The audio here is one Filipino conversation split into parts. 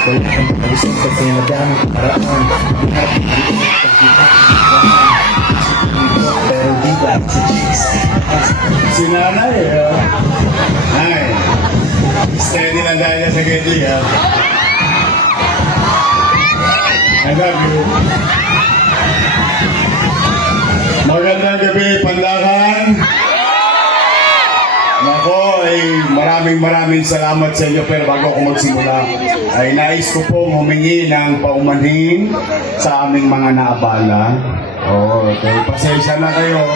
Wala kang kausap kasi madaming paraan. Pero di ba sa cheese? Si nanay, Ay, steady na dahil sa Gedli, I love you. Magandang gabi, Pandakan. Nako, maraming salamat sa inyo. Pero bago ako magsimula, ay nais ko pong humingi ng paumanhin sa aming mga naabala. Okay, pasensya na kayo.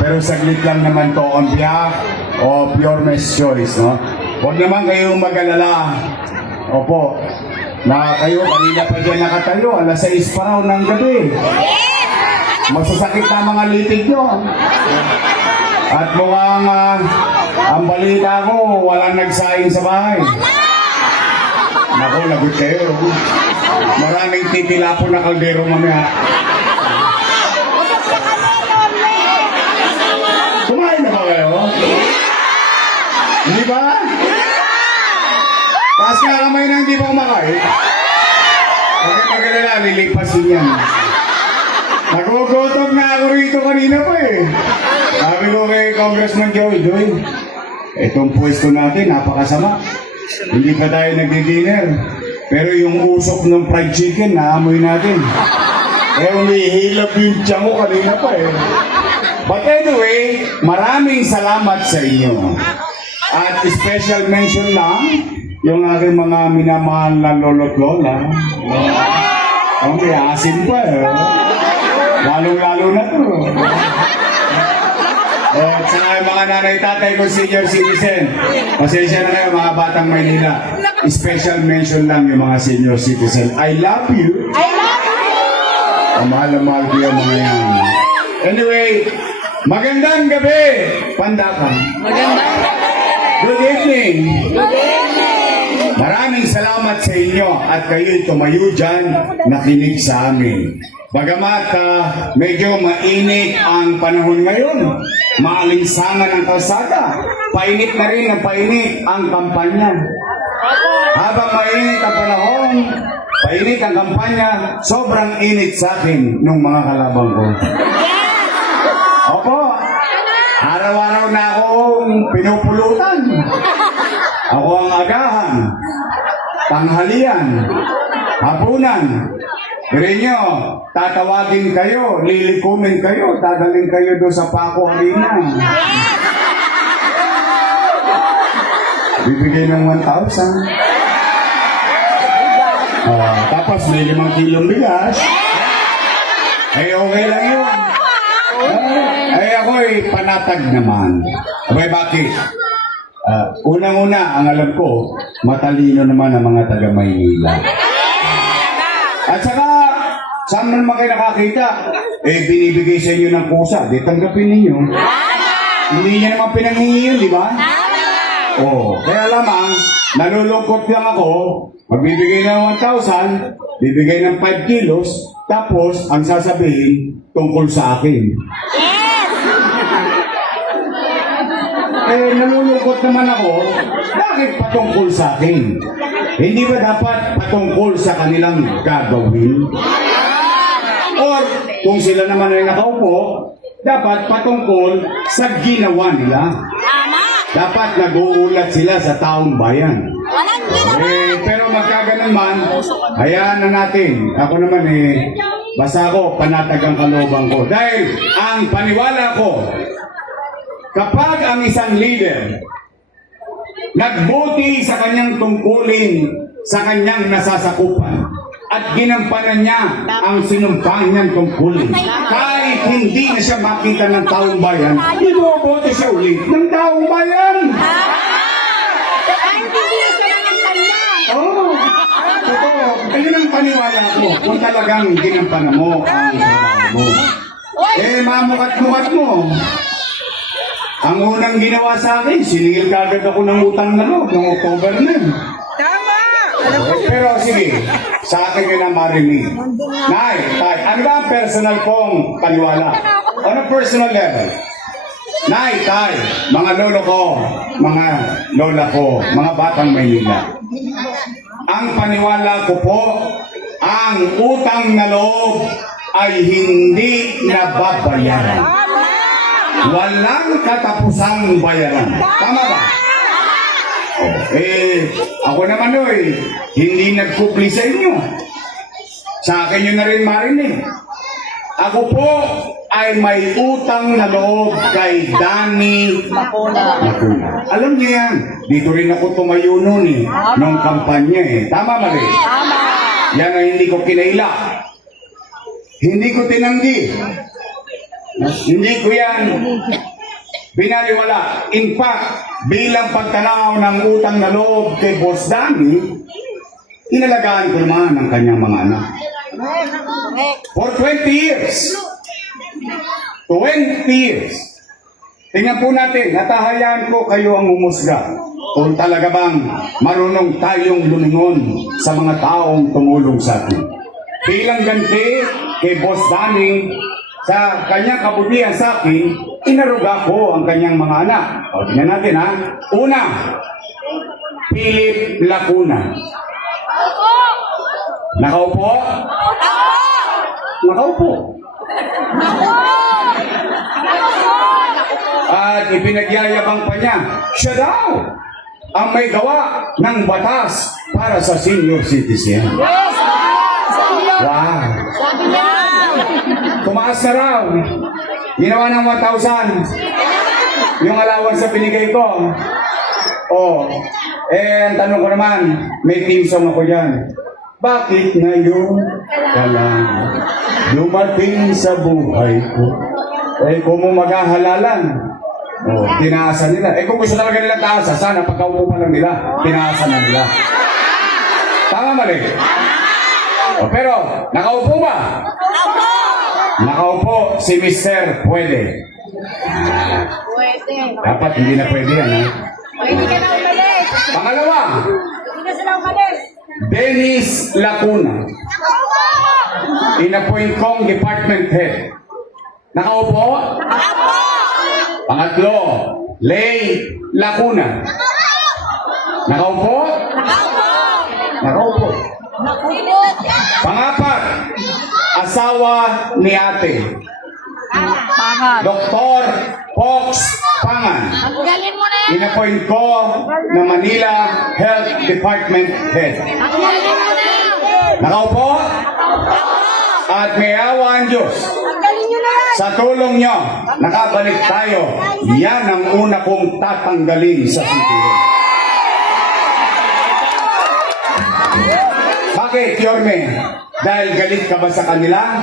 Pero saglit lang naman to on behalf of your Miss Choice, no? Huwag naman kayong mag-alala. Opo, na kayo kanina pa dyan nakatayo, alas 6 pa raw ng gabi. Masasakit na mga litig nyo. At mukhang ang balita ko, walang nagsaing sa bahay. Naku, lagot kayo. Maraming titilapon na kaldero mamaya. Kumain na ba kayo? Hindi ba? Taas ka kamay na hindi pa kumakain. Bakit magalala, lilipasin yan. Nagugutom na ako rito kanina pa eh. Sabi ko kay Congressman Joey, itong pwesto natin, napakasama. Hindi pa tayo nagdi-dinner. Pero yung usok ng fried chicken, naamoy natin. Eh, umihilap yung tiyan ko kanina pa eh. But anyway, maraming salamat sa inyo. At special mention lang, yung aking mga minamahal na lolo't lola. Okay, asin pa eh. Lalong-lalo na to. At saka yung mga nanay-tatay ko senior citizen. Pasensya na kayo mga batang Maynila. Special mention lang yung mga senior citizen. I love you. I love you. Mahal na mahal ko yung mga yan. Anyway, magandang gabi, Pandakan. Magandang Good evening. Good evening. Maraming salamat sa inyo at kayo'y tumayo dyan, nakinig sa amin. Bagamat medyo mainit ang panahon ngayon, maalinsangan ang kalsada, painit na rin ang painit ang kampanya. Habang mainit ang panahon, painit ang kampanya, sobrang init sa akin nung mga kalabang ko. Opo, araw-araw na akong pinupulutan. Ako ang agahan, tanghalian, hapunan. Pero nyo, tatawagin kayo, lilikumin kayo, dadaling kayo doon sa Paco Arena. Bibigay ng 1,000. Tapos may 5 kilong bigas. Eh, okay lang yun. Ako'y panatag naman. Abay, bakit? Unang-una, ang alam ko, matalino naman ang mga taga-Maynila. At saka, saan naman kayo nakakita? Binibigay sa inyo ng kusa. Di tanggapin ninyo. Hindi niya naman pinanghingi yun, di ba? Oo. Kaya lamang, nalulungkot lang ako, magbibigay ng 1,000, bibigay ng 5 kilos, tapos, ang sasabihin, tungkol sa akin. Nalulungkot naman ako, bakit patungkol sa akin? Hindi ba dapat patungkol sa kanilang gagawin? Or, kung sila naman ay nakaupo, dapat patungkol sa ginawa nila. Dapat nag-uulat sila sa taong bayan. Pero magkaganon man, hayaan na natin. Ako naman basta ako, panatag ang kalooban ko. Dahil ang paniwala ko, kapag ang isang leader nagbuti sa kanyang tungkulin sa kanyang nasasakupan at ginampanan niya ang sinumpang niyang tungkulin, kahit hindi na siya makita ng taong bayan, ibobote siya ulit ng taong bayan. Oo, totoo. Ayun ang paniwala ko. Kung talagang ginampanan mo ang trabaho mo. Mamukat-mukat mo. Ang unang ginawa sa akin, siningil kagad ako ng utang na loob ng October na. Tama! Pero sige, sa akin yun ang marinig. Nay, ano ba ang personal kong paniwala? On a personal level. Nay, mga lolo ko, mga lola ko, mga batang Maynila. ang paniwala ko po, ang utang na loob ay hindi nababayaran. Walang katapusang bayaran. Tama ba? Ako naman hindi nagkupli sa inyo. Sa akin yun na rin marinig. Ako po ay may utang na loob kay Danny Lacuna. Alam niyo yan, dito rin ako tumayo noon nung kampanya Tama mali? Tama. Yan ay hindi ko kinaila. Hindi ko tinanggi. Hindi ko yan binaliwala. In fact, bilang pagtanaw ng utang na loob kay Boss Danny, inalagaan ko naman ang kanyang mga anak. For 20 years. 20 years. Tingnan po natin, natahayaan ko kayo ang umusga. Kung talaga bang marunong tayong lumingon sa mga taong tumulong sa atin. Bilang ganti kay Boss Danny, sa kanyang kabutihan sa akin, inaruga ko ang kanyang mga anak. O, tingnan natin Una, Philip Lacuna. Nakaupo? Nakaupo. At ipinagyayabang pa niya, siya daw ang may gawa ng batas para sa senior citizen. Yes! Sabi niya. Wow! Sabi niya. Tumaas na raw. Ginawa ng 1,000. Yung allowance na binigay ko. Ang tanong ko naman, may team song ako dyan. Bakit ngayon ka lang dumating sa buhay ko? Kung mo maghahalalan, tinaasan nila. Kung gusto talaga nila taasan, sana pagkaupo pa lang nila, tinaasan na nila. Tama mali? Pero, nakaupo ba? Nakaupo si Mr. Pwede. Pwede. Dapat hindi na pwede yan, Hindi ka na umalis. Pangalawa, Hindi na sila umalis. Dennis Lacuna. Inappoint kong department head. Nakaupo? Pangatlo, Lay Lacuna. Nakaupo? Nakaupo. Pangapat, asawa ni ate. Pangat. Dr. Fox Pangan. Ang galing mo na yan. Inappoint ko na Manila Health Department Head. Ang galing mo na yan. Nakaupo? At may awa ang Diyos. Ang galing nyo na yan. Sa tulong nyo, nakabalik tayo. Yan ang una kong tatanggalin sa sitio. Bakit, Yorme? Dahil galit ka ba sa kanila?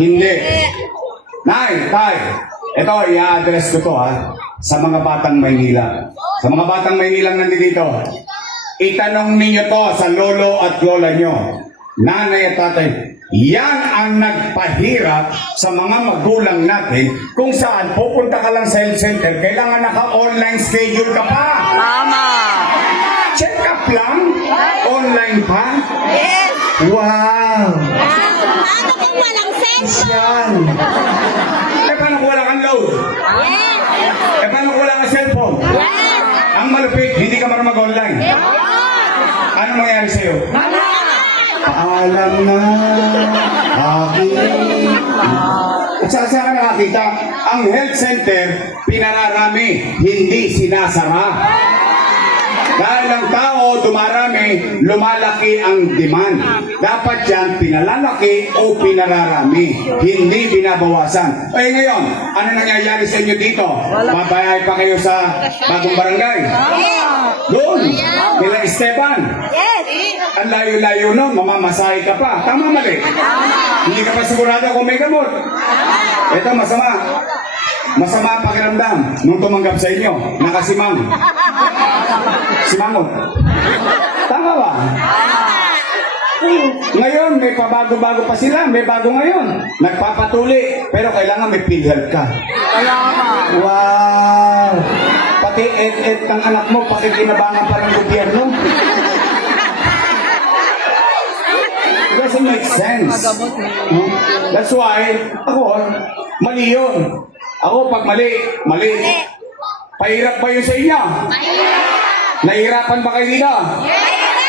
Hindi. Nay, tay, ito, i-address ko to sa mga batang Maynila. Sa mga batang Maynila nandito, itanong ninyo to sa lolo at lola nyo, nanay at tatay, yan ang nagpahirap sa mga magulang natin kung saan pupunta ka lang sa health center, kailangan naka-online schedule ka pa. Tama. Check up lang, online pa. Yes. Wow! Ano kung walang sense? Yan! Paano kung wala kang load? Yes. Paano kung wala kang cellphone? Yes. Ang malupit, hindi ka marunong mag-online. Ano mangyari sa'yo? Alam na aking. At saan ka nakakita? Ang health center, pinararami, hindi sinasara. Dahil ang tao dumarami, lumalaki ang demand. Dapat yan pinalalaki o pinararami, hindi binabawasan. Ngayon, ano nangyayari sa inyo dito? Babayay pa kayo sa bagong barangay? Doon, kila Esteban. Yes. Ang layo-layo nun, mamamasahe ka pa. Tama mali? Hindi ka pa sigurado kung may gamot. Ito, masama. Masama ang pakiramdam nung tumanggap sa inyo. Nakasimang. Simangot. Tama ba? Ngayon, may pabago-bago pa sila. May bago ngayon. Nagpapatuli. Pero kailangan may PhilHealth ka. Wow! Pati ed-ed ng anak mo, pati kinabangan pa ng gobyerno. It doesn't make sense. That's why, ako, mali yun. Ako, pag mali. Pahirap ba yun sa inyo? Nahihirapan ba kayo dito?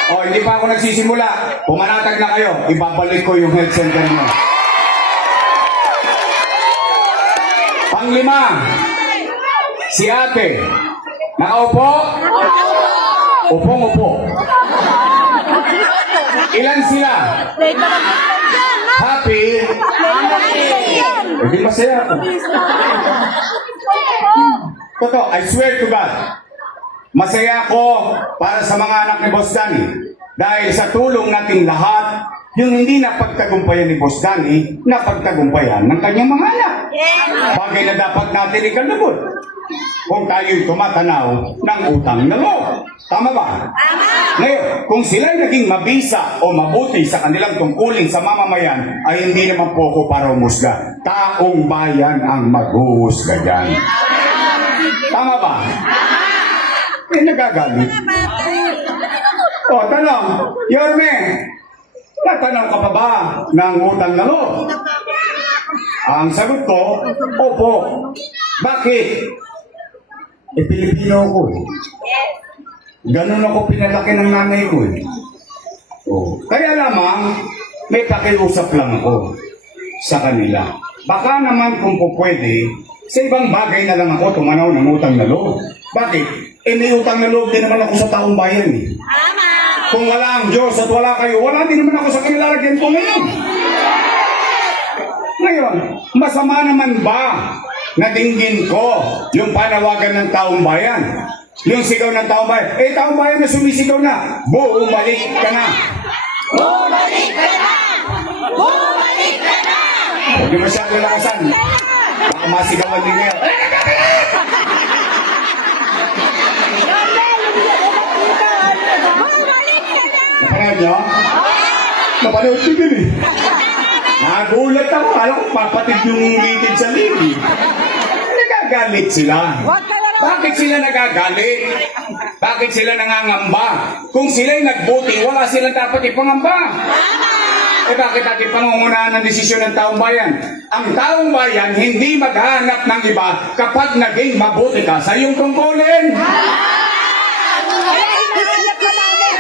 O, hindi pa ako nagsisimula. Pumanatag na kayo. Ibabalik ko yung health center mo. Panglima, si ate. Nakaupo? Upong-upo. Ilan sila? Happy? Hindi masaya ako. Totoo, I swear to God. Masaya ako para sa mga anak ni Boss Danny. Dahil sa tulong nating lahat, yung hindi napagtagumpayan ni Boss Danny, napagtagumpayan ng kanyang mga anak. Bagay na dapat natin ikalabot kung tayo'y tumatanaw ng utang na loob. Tama ba? Ngayon, kung sila'y naging mabisa o mabuti sa kanilang tungkulin sa mamamayan, ay hindi naman po ko para umusga. Taong bayan ang maghuhusga dyan. Tama ba? Eh, nagagalit. O, tanong, Yorme, natanaw ka pa ba ng utang na loob? Ang sagot ko, opo. Bakit? Eh, Pilipino ako eh. Ganun ako pinalaki ng nanay ko eh. Oh. Kaya lamang, may pakiusap lang ako sa kanila. Baka naman kung po pwede, sa ibang bagay na lang ako tumanaw ng utang na loob. Bakit? Eh, may utang na loob din naman ako sa taong bayan eh. Kung wala ang Diyos at wala kayo, wala din naman ako sa kanilalagyan ko ngayon. Ngayon, masama naman ba na dinggin ko yung panawagan ng taong bayan? Yung sigaw ng taong bayan. Eh, taong bayan na sumisigaw na, bumalik ka na. Bumalik ka na! Bumalik ka na! Huwag niyo masyado lakasan. Baka masigawan din ngayon. Bumalik ka na! Napanood niyo? Napanood ko din eh. Nagulat ako. Alam ko papatid yung litid sa litid. Nagagalit sila. Bakit sila nagagalit? Bakit sila nangangamba? Kung sila'y nagbuti, wala silang dapat ipangamba. Eh bakit natin pangungunahan ng desisyon ng taong bayan? Ang taong bayan hindi maghahanap ng iba kapag naging mabuti ka sa iyong tungkulin.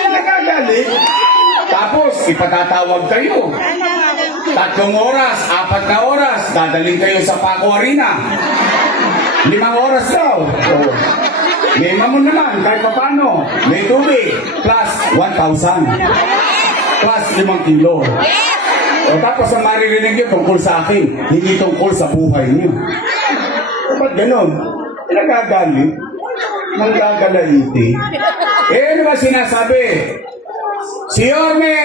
Nagagalit. Tapos, ipatatawag kayo. 3 oras, 4 na oras, dadaling kayo sa Paco Arena. 5 oras daw. Oh. May mamon naman, kahit pa paano. May tubig, plus 1,000. Plus 5 kilo. O tapos ang maririnig nyo tungkol sa akin, hindi tungkol sa buhay nyo. Ba't ganon? Nagagalit. Nagagalaiti. Eh, ano ba sinasabi? Si Yorme,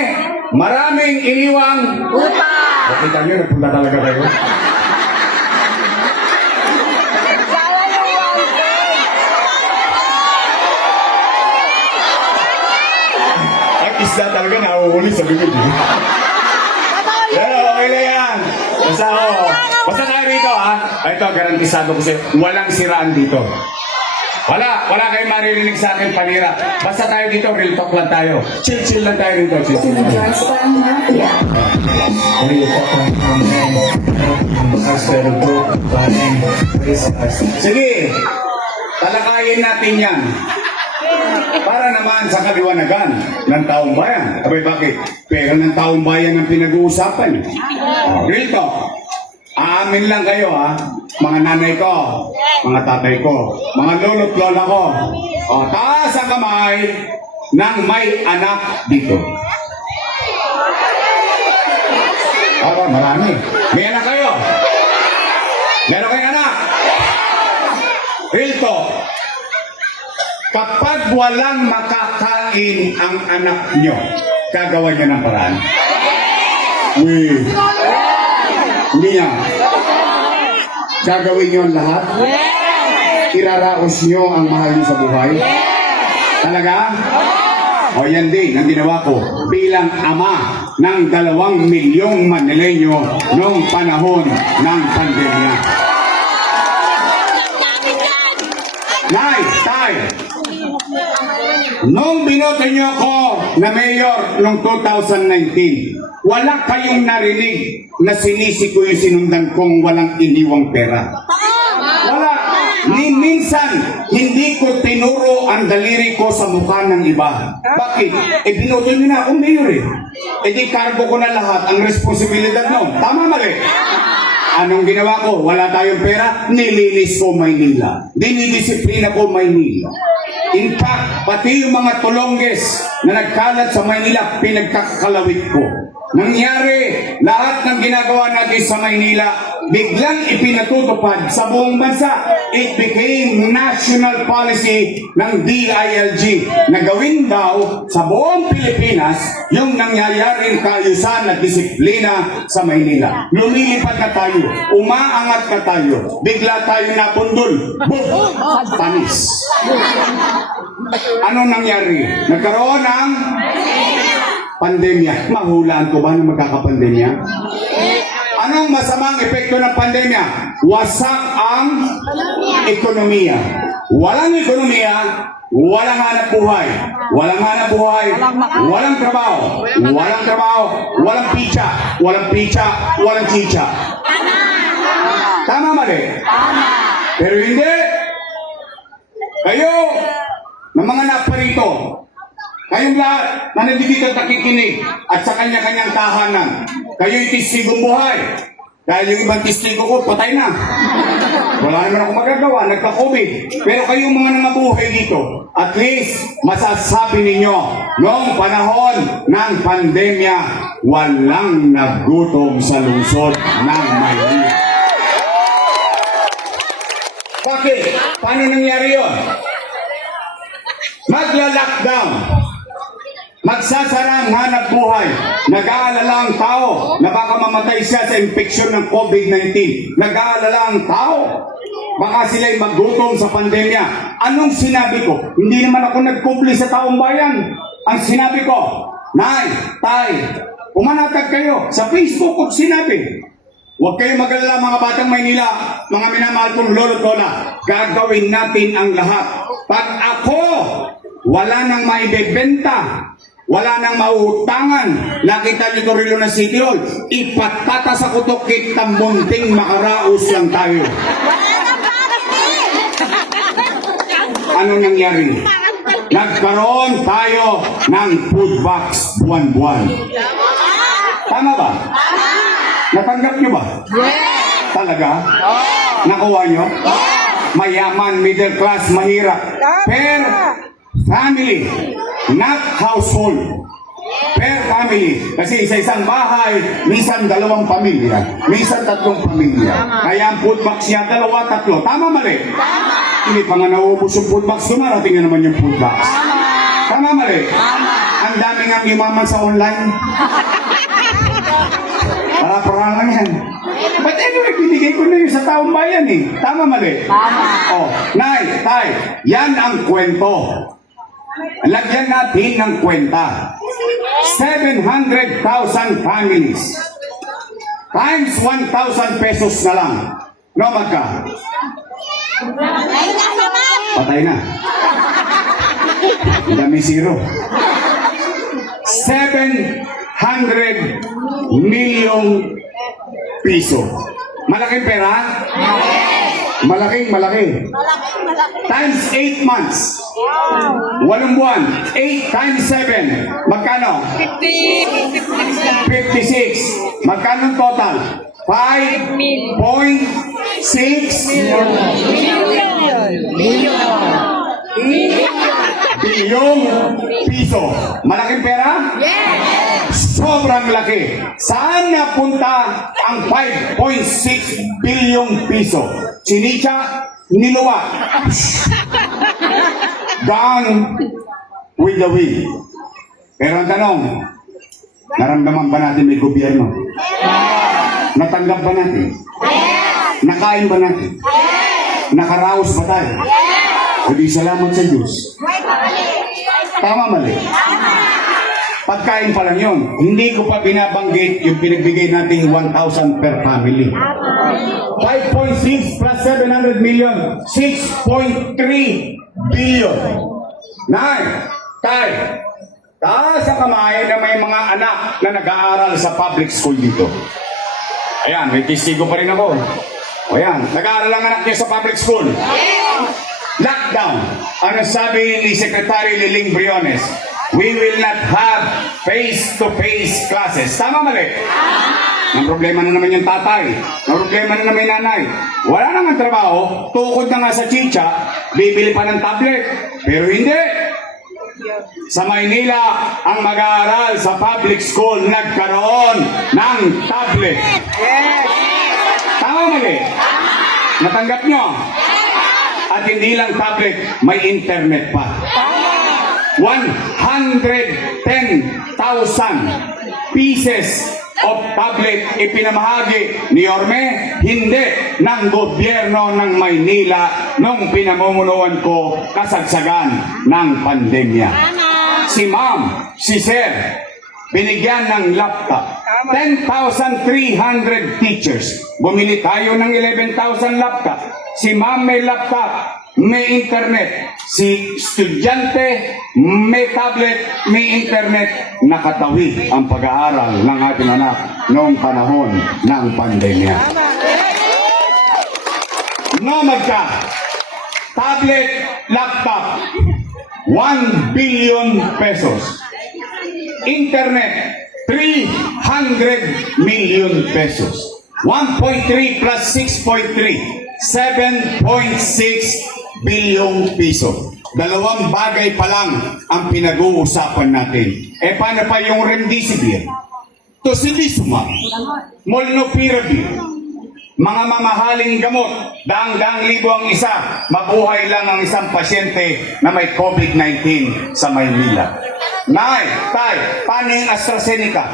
maraming iniwang upa. Nakita nyo, napunta talaga kayo. Ang isda talaga nauuli sa bibig. Pero okay na yan. Basta tayo rito ha. Ito, garantisado ko sa'yo. Walang siraan dito. Wala kayong maririnig sa akin panira. Basta tayo dito, real talk lang tayo. Chill lang tayo rito. Chill lang. Sige, talakayin natin yan. Para naman sa kaliwanagan ng taong bayan. Abay, bakit? Pera ng taong bayan ang pinag-uusapan. Real talk. Aamin lang kayo ha, mga nanay ko, mga tatay ko, mga lolo't lola ko. O, taas ang kamay ng may anak dito. Aba, marami. May anak kayo? Meron kayong anak? Real talk. Kapag walang makakain ang anak nyo, gagawa niya ng paraan. Hindi niya. Gagawin niyo ang lahat? Iraraos niyo ang mahal niyo sa buhay? Talaga? O yan din ang ginawa ko bilang ama ng 2 milyong Manileño noong panahon ng pandemya. Nice, tay! Nung binoto niyo ako na mayor noong 2019, wala kayong narinig na sinisi ko yung sinundan kong walang iniwang pera. Wala. Ni minsan, hindi ko tinuro ang daliri ko sa mukha ng iba. Bakit? Binoto niyo na akong mayor eh. Di kargo ko na lahat ang responsibilidad noon. Tama mali? Anong ginawa ko? Wala tayong pera, nilinis ko Maynila. Dinidisiplina ko Maynila. In fact, pati yung mga tulongges na nagkalat sa Maynila, pinagkakalawit ko. Nangyari, lahat ng ginagawa natin sa Maynila, biglang ipinatutupad sa buong bansa. It became national policy ng DILG na gawin daw sa buong Pilipinas yung nangyayaring kaayusan at disiplina sa Maynila. Lumilipad na tayo, umaangat na tayo, bigla tayo napundol. Boom! Panis. Ano nangyari? Nagkaroon ng pandemya. Mahulaan ko ba na magkakapandemya? Anong masamang epekto ng pandemya? Wasak ang ekonomiya. Walang ekonomiya, walang hanap buhay. Walang hanap buhay, walang trabaho. Walang trabaho, walang picha. Walang picha, walang chicha. Tama mali? Pero hindi. Kayo, na mga naparito, kayong lahat na nandito at nakikinig at sa kanya-kanyang tahanan, kayo'y testigong buhay. Dahil yung ibang testigo ko, patay na. Wala naman ako magagawa, nagka-COVID. Pero kayong mga nangabuhay dito, at least masasabi ninyo, noong panahon ng pandemya, walang nagutom sa lungsod ng Maynila. Bakit? Paano nangyari yun? Magla-lockdown. Magsasara ang hanap buhay. Nag-aalala ang tao na baka mamatay siya sa infeksyon ng COVID-19. Nag-aalala ang tao. Baka sila'y magutom sa pandemya. Anong sinabi ko? Hindi naman ako nagkubli sa taong bayan. Ang sinabi ko, Nay, Tay, umanatag kayo. Sa Facebook ko sinabi, huwag kayong mag-alala mga batang Maynila, mga minamahal kong lolo at lola. Gagawin natin ang lahat. Pag ako, wala nang maibebenta, wala nang mauutangan, nakita niyo Torilo na City Hall, ipatata sa kutokit ng munting makaraos lang tayo. Anong nangyari? Nagkaroon tayo ng food box buwan-buwan. Tama ba? Natanggap niyo ba? Talaga? Nakuha niyo? Mayaman, middle class, mahirap. Per family, not household. Per family. Kasi isa-isang bahay, minsan 2 pamilya, minsan 3 pamilya. Kaya ang food box niya, 2, 3. Tama mali? Hindi pa nga nauubos yung food box, dumarating na naman yung food box. Tama mali? Ang dami nga yumaman sa online. Para lang yan. But anyway, binigay ko na yun sa taong bayan eh. Tama mali? Tama. Oh, Nay, Tay, yan ang kwento. Lagyan natin ng kwenta. 700,000 families. Times 1,000 pesos na lang. No, magka? Patay na. Dami zero. 700 milyong piso. Malaking pera? Malaki. Times 8 months. 8 buwan. 8 times 7. Magkano? 56. Magkano total? 5.6 bilyong piso. Malaking pera? Sobrang laki. Saan napunta ang 5.6 bilyong piso? Sinitsa, niluwa. Gone with the wind. Pero ang tanong, naramdaman ba natin may gobyerno? Natanggap ba natin? Nakain ba natin? Nakaraos ba tayo? Hindi salamat sa Diyos. Tama mali? Pagkain pa lang yun. Hindi ko pa binabanggit yung pinagbigay nating 1,000 per family. 5.6 plus 700 million, 6.3 billion. Nay, Tay, taas sa kamay na may mga anak na nag-aaral sa public school dito. Ayan, may testigo pa rin ako. O yan, nag-aaral ang anak niya sa public school. Lockdown. Ano sabi ni Secretary Liling Briones? We will not have face-to-face classes. Tama mali? Ang problema na naman yung tatay. Ang problema na naman yung nanay. Wala nang trabaho, tukod na nga sa chicha, bibili pa ng tablet. Pero hindi. Sa Maynila, ang mag-aaral sa public school nagkaroon ng tablet. Tama mali? Natanggap nyo? At hindi lang tablet, may internet pa. 110,000 pieces of tablet ipinamahagi ni Yorme, hindi ng gobyerno ng Maynila nung pinamumunuan ko kasagsagan ng pandemya. Si ma'am, si sir, binigyan ng laptop. 10,300 teachers. Bumili tayo ng 11,000 laptop. Si ma'am may laptop, may internet. Si estudyante may tablet, may internet. Nakatawid ang pag-aaral ng ating anak noong panahon ng pandemya. Nomad ka, tablet, laptop, 1 billion pesos. Internet, 300 million pesos. 1.3 plus 6.3, 7.6 bilyong piso. Dalawang bagay pa lang ang pinag-uusapan natin. E paano pa yung remdesivir, tocilizumab, molnupiravir, mga mamahaling gamot, daang-daang libo ang isa, mabuhay lang ang isang pasyente na may COVID-19 sa Maynila. Nay, tay, paano yung AstraZeneca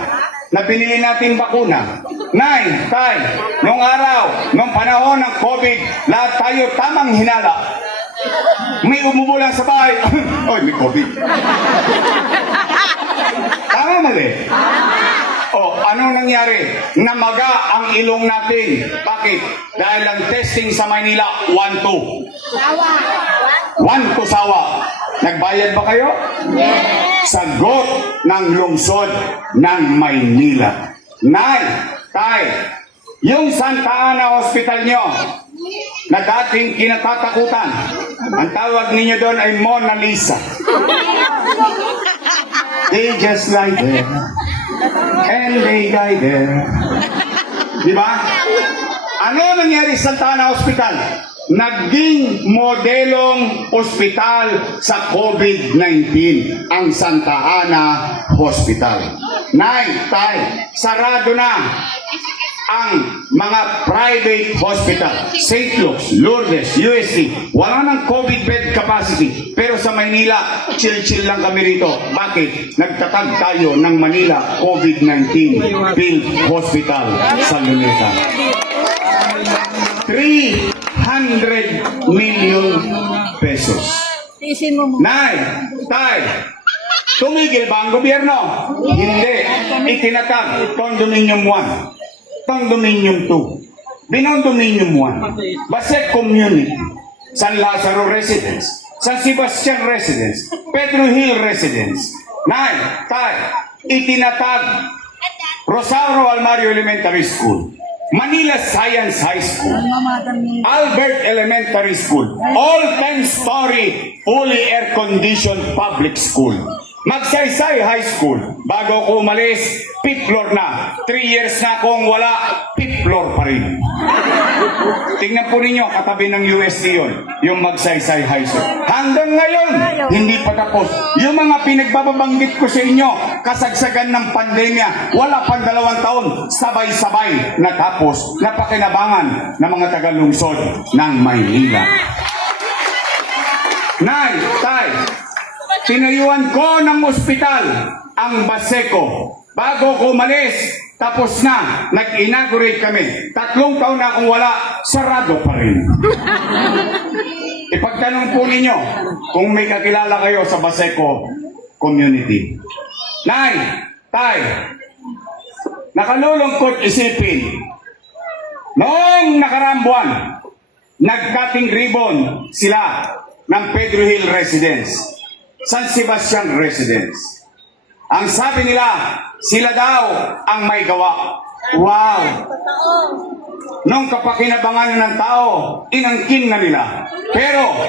na binili natin bakuna? Nay, tay, nung araw, nung panahon ng COVID, lahat tayo tamang hinala. May umubo lang sa bahay. Oy, may COVID. Tama mali? O, anong nangyari? Namaga ang ilong natin. Bakit? Dahil ang testing sa Maynila, 1-2. 1-2 sawa. Nagbayad ba kayo? Yes. Sagot ng lungsod ng Maynila. Nay, tay, yung Santa Ana Hospital nyo, na dating kinatatakutan, ang tawag ninyo doon ay Mona Lisa. They just lie there, and they die there. Di ba? Ano nangyari sa Santa Ana Hospital? Naging modelong ospital sa COVID-19 ang Santa Ana Hospital. Nay, tay, sarado na ang mga private hospital. St. Luke's, Lourdes, UST, wala ng COVID bed capacity. Pero sa Maynila, chill-chill lang kami rito. Bakit? Nagtatag tayo ng Manila COVID-19 Field Hospital sa Luneta. 300 million pesos. Nay, tay, tumigil ba ang gobyerno? Hindi. Itinatag Condominium 1. Condominium 2, Binondominium 1, Basek Community, San Lazaro Residence, San Sebastian Residence, Pedro Hill Residence. Nay, tay, itinatag Rosario Almario Elementary School, Manila Science High School, Albert Elementary School, all 10-story, fully air-conditioned public school. Magsaysay High School, bago ko umalis, 5th floor na. 3 years na akong wala, 5th floor pa rin. Tingnan po ninyo, katabi ng UST yun, yung Magsaysay High School. Hanggang ngayon, hindi pa tapos. Yung mga pinagbabanggit ko sa inyo, kasagsagan ng pandemya, wala pang 2 taon, sabay-sabay natapos, napakinabangan ng mga taga-lungsod ng Maynila. Nay, tay, tinayuan ko ng ospital ang Baseco. Bago ko umalis, tapos na, nag-inaugurate kami. 3 taon na akong wala, sarado pa rin. Ipagtanong po ninyo kung may kakilala kayo sa Baseco community. Nay, tay, nakalulungkot isipin. Noong nakaraang buwan, nag-cutting ribbon sila ng Pedro Hill Residence, San Sebastian Residence. Ang sabi nila, sila daw ang may gawa. Wow! Nung kapakinabangan ng tao, inangkin na nila. Pero,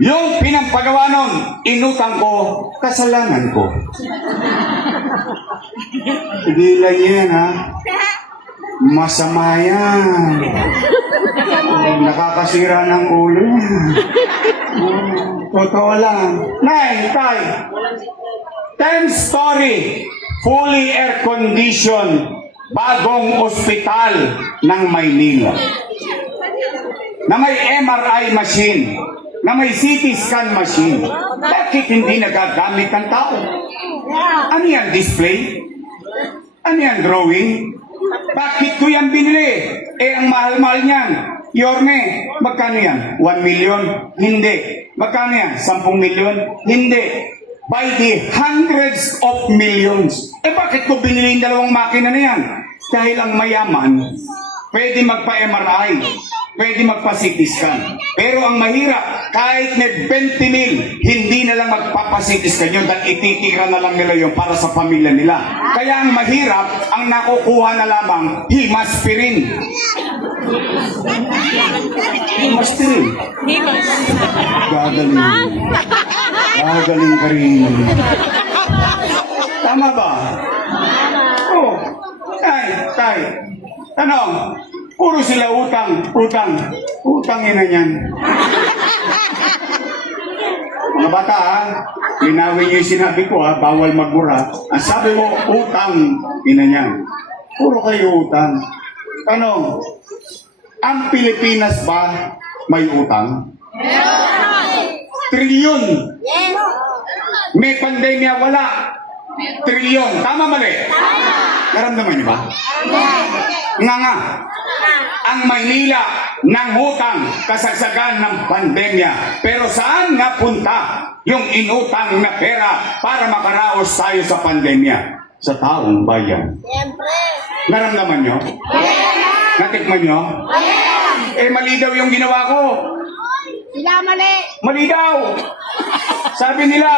yung pinampagawa nun, inutang ko, kasalanan ko. Tigilan niyo yan, ha? Masama yan. Nakakasira ng ulo. Totoo lang. Nay, tay. 10-story, fully air-conditioned, bagong ospital ng Maynila. Na may MRI machine, na may CT scan machine. Bakit hindi nagagamit ng tao? Ano yan, display? Ano yan, drawing? Bakit ko yan binili? Ang mahal-mahal niyan. Yorme, magkano yan? 1 million? Hindi. Magkano yan? 10 million? Hindi. By the hundreds of millions. Bakit ko binili yung dalawang makina na yan? Dahil ang mayaman, pwede magpa-MRI, pwede magpa-CT scan. Pero ang mahirap, kahit may 20 mil, hindi na lang magpapa-CT scan yun dahil ititira na lang nila yun para sa pamilya nila. Kaya ang mahirap, ang nakukuha na lamang, himaspirin. Himaspirin. Gagaling. Gagaling ka rin. Tama ba? Oo. Tay. Tanong, puro sila utang. Utangin na yan. Mga bata, ha? Linawin niyo yung sinabi ko, ha? Bawal magmura. Ang sabi mo, utang. Ina niyan. Puro kayo utang. Tanong, ang Pilipinas ba may utang? Trilyon. May pandemya, wala. Trilyon. Tama mali? Naramdaman niyo ba? Nga. Ang Maynila nangutang kasagsagan ng pandemya. Pero saan nga punta yung inutang na pera para makaraos tayo sa pandemya? Sa taong bayan. Naramdaman niyo? Natikman niyo? Mali daw yung ginawa ko. Sila mali. Mali daw. Sabi nila,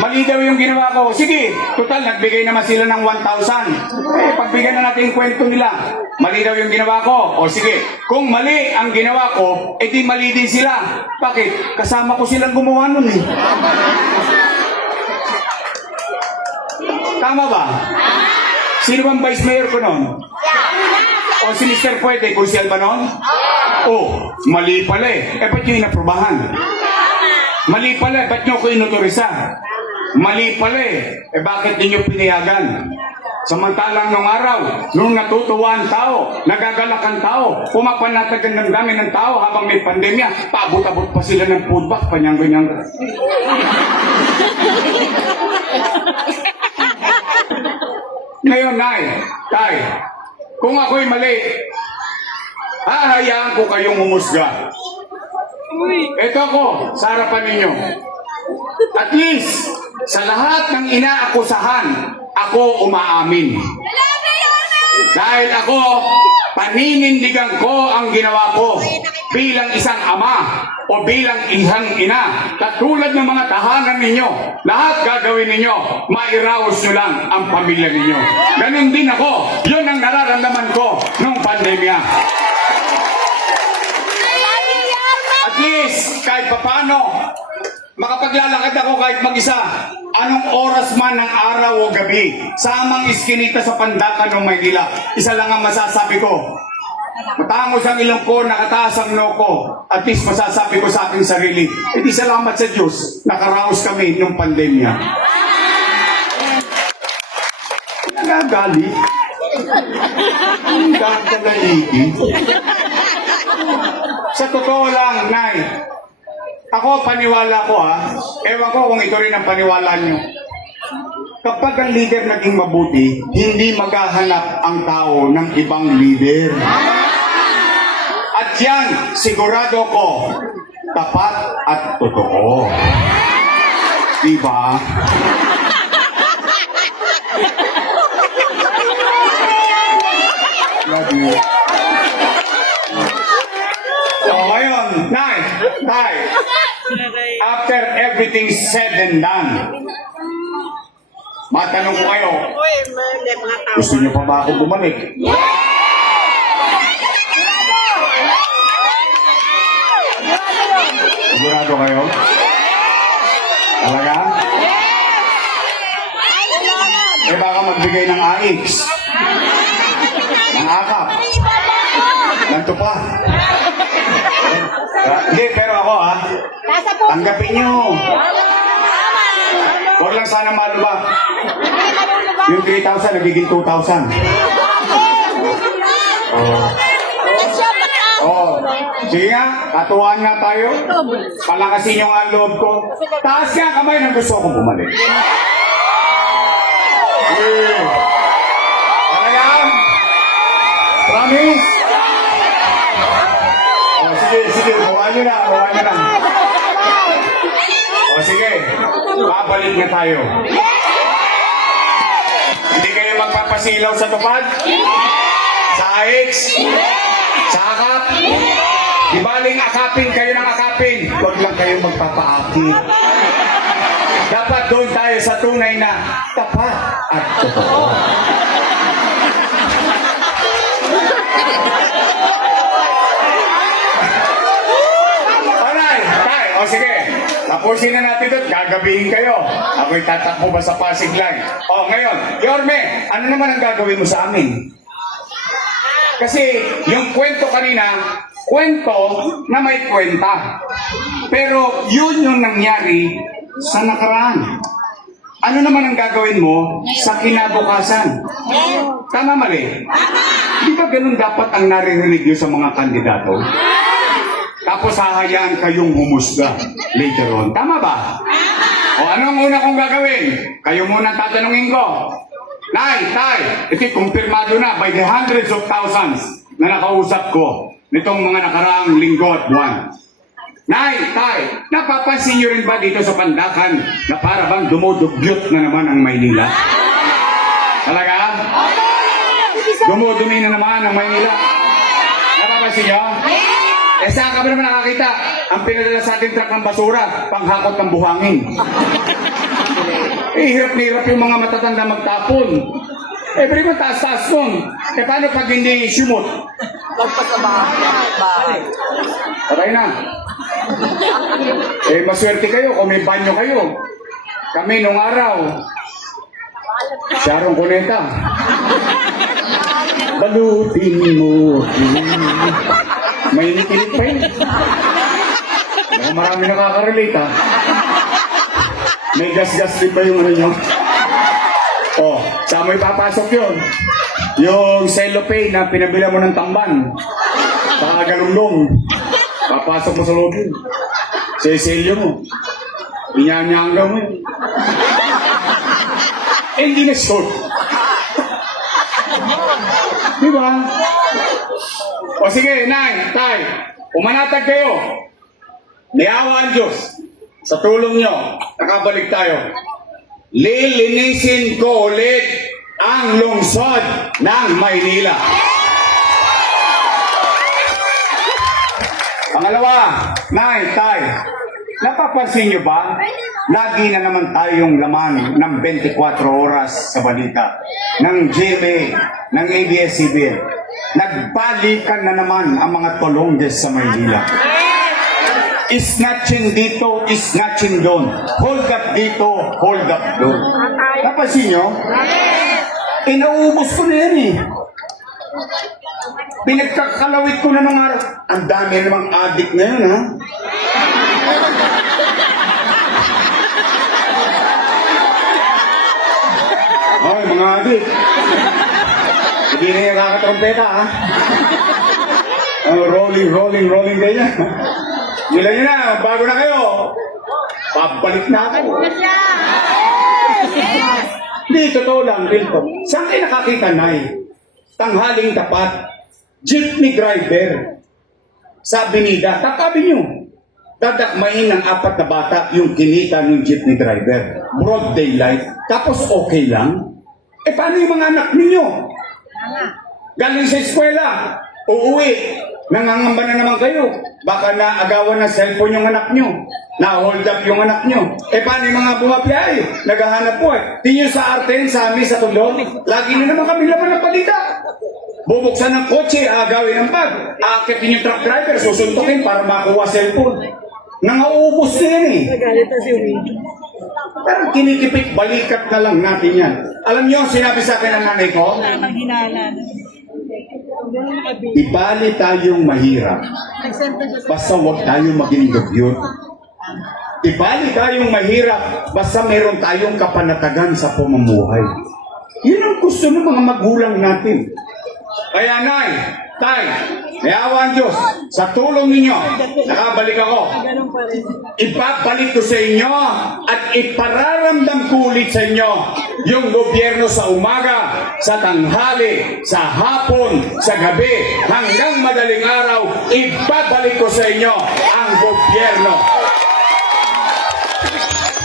mali daw yung ginawa ko. Sige, total, nagbigay naman sila ng 1,000. Pagbigyan na natin yung kwento nila. Mali daw yung ginawa ko. O sige, kung mali ang ginawa ko, edi mali din sila. Bakit? Kasama ko silang gumawa nun eh. Tama ba? Sino bang vice mayor ko nun? O si Mr. Puente, kung siya ba nun? Oh, mali pala eh. Ba't nyo inaprobahan? Mali pala, ba't nyo ko inuturisa? Mali pala eh. Bakit ninyo pinayagan? Samantalang nung araw, nung natutuwa ang tao, nagagalak ang tao, pumapanatagan ng dami ng tao habang may pandemya, paabot-abot pa sila ng food box, panyang-ganyang. Ngayon, Tay, kung ako'y mali, hahayaan ko kayong umusga. Ito ako, sa harapan ninyo. At least, sa lahat ng inaakusahan, ako umaamin. Dahil ako, paninindigan ko ang ginawa ko bilang isang ama o bilang isang ina. Katulad ng mga tahanan ninyo, lahat gagawin ninyo, mairaos nyo lang ang pamilya ninyo. Ganon din ako, yun ang nararamdaman ko nung pandemya. At least, kahit papano, makapaglalakad ako kahit mag-isa. Anong oras man ng araw o gabi, samang iskinita sa Pandakan ng Maynila. Isa lang ang masasabi ko. Matangos ang ilong ko, nakataas ang noo ko. At least masasabi ko sa aking sarili, di salamat sa Diyos, nakaraos kami nung pandemya. Nagagalit. Nagagalaiti. Sa totoo lang, Nay, ako, paniwala ko ha. Ewan ko kung ito rin ang paniwala nyo. Kapag ang leader naging mabuti, hindi maghahanap ang tao ng ibang leader. At yan, sigurado ko, tapat at totoo. Diba? Love you. So ngayon, Nay, after everything said and done, tatanong ko kayo, gusto niyo pa ba ako bumalik? Sigurado kayo? Talaga? Eh baka magbigay ng AX. Ng akap. Ng tupa. Hindi, pero ako tanggapin nyo. Huwag lang sana malubak. Yung 3,000 nagiging 2,000. Oh, sige nga, katuwaan nga tayo. Palakasin nyo nga ang loob ko. Taas nga kamay nang gusto kong bumalik. Talaga? Promise? Oh, sige, buwan nyo na. O sige, babalik na tayo. Hindi kayo magpapasilaw sa tupad? Sa AX? Sa akap? Di baling akapin kayo ng akapin. Huwag lang kayo magpapaakit. Dapat doon tayo sa tunay na tapat at totoo. Alright, tayo. O sige, tapusin na natin doon. Gagabihin kayo. Ako'y tatakbo ba sa Pasig line? O ngayon, Yorme, ano naman ang gagawin mo sa amin? Kasi yung kwento kanina, kwento na may kwenta. Pero yun yung nangyari sa nakaraan. Ano naman ang gagawin mo sa kinabukasan? Tama mali? Di ba ganun dapat ang naririnig nyo sa mga kandidato? Tapos hahayaan kayong humusga later on. Tama ba? O anong una kong gagawin? Kayo muna tatanungin ko. Nay, tay, ito'y kumpirmado na by the hundreds of thousands na nakausap ko nitong mga nakaraang linggo at buwan. Nay, tay, napapansin niyo rin ba dito sa Pandakan na para bang dumudugyot na naman ang Maynila? Talaga? Dumudumi na naman ang Maynila. Napapansin niyo? Eh saan ka ba naman nakakita? Ang pinadala sa ating truck ng basura, panghakot ng buhangin. Eh, hirap na hirap yung mga matatanda magtapon. Eh, pero yung taas-taas nun. Eh, paano pag hindi sumot? Patay na. Eh, maswerte kayo kung may banyo kayo. Kami nung araw, Sharon Cuneta. Balutin mo. May inikilit pa yun. Marami nakaka-relate, ha? May gas-gas din ba yung ano nyo? Oh, saan mo ipapasok yun? Yung cellophane na pinabila mo ng tamban. Saka galunglong. Papasok mo sa loob yun. Seselyo mo. Inyanyanga mo yun. Eh, hindi na short. Diba? O sige, Nay, Tay, umanatag kayo. Niawa ang Diyos. Sa tulong nyo, nakabalik tayo. Lilinisin ko ulit ang lungsod ng Maynila. Pangalawa, Nay, Tay, napapansin nyo ba? Lagi na naman tayong laman ng 24 oras sa balita. Ng GMA, ng ABS-CBN. Nagbalikan na naman ang mga tolongges sa Maynila. Snatching dito, snatching doon. Hold up dito, hold up doon. Napansin nyo? Inaubos ko na yan eh. Pinagkakalawit ko na ng araw. Ang dami namang addict ngayon, ha? Ay, mga addict. Hindi na yung kakatrompeta, ha? Rolling ganyan. Nila nyo na, bago na kayo. Pabalik na ako. Hindi, totoo lang, Wilton. Saan kayo nakakita, Nay? Tanghaling tapat. Jeepney driver. Sa Avenida, tatabi nyo. Dadakmain ng 4 na bata yung kinita ng jeepney driver. Broad daylight. Tapos okay lang. Eh, paano yung mga anak ninyo? Galing sa eskwela. Uuwi. Nangangamba na naman kayo. Baka naagawan ng cellphone yung anak nyo. Na-hold up yung anak nyo. Paano yung mga bumabiyahe? Naghahanap po Tingin sa Arten, sa amin, sa Tondo, lagi na naman kami laman ng balita. Bubuksan ng kotse, agawin ng bag. Aakitin yung truck driver, susuntukin para makuha cellphone. Nangaubos na yan Parang kinikipit, balikat na lang natin yan. Alam nyo, sinabi sa akin ng nanay ko, ibali tayong mahirap. Basta huwag tayong maging dugyot. Ibali tayong mahirap, basta meron tayong kapanatagan sa pamumuhay. Yun ang gusto ng mga magulang natin. Kaya nay, tay, may awa ang Diyos, sa tulong ninyo, nakabalik ako. Ipabalik ko sa inyo at ipararamdam ko ulit sa inyo yung gobyerno sa umaga, sa tanghali, sa hapon, sa gabi, hanggang madaling araw, ibabalik ko sa inyo ang gobyerno.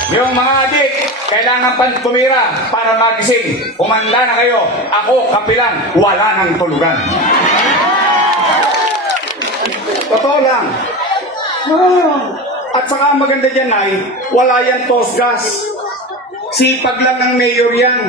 Yung mga adik, kailangan pang tumira para magising. Umanda na kayo. Ako, kapilan, wala nang tulugan. Totoo lang. At saka maganda dyan ay, wala yan tosgas. Sipag lang ng mayor yan.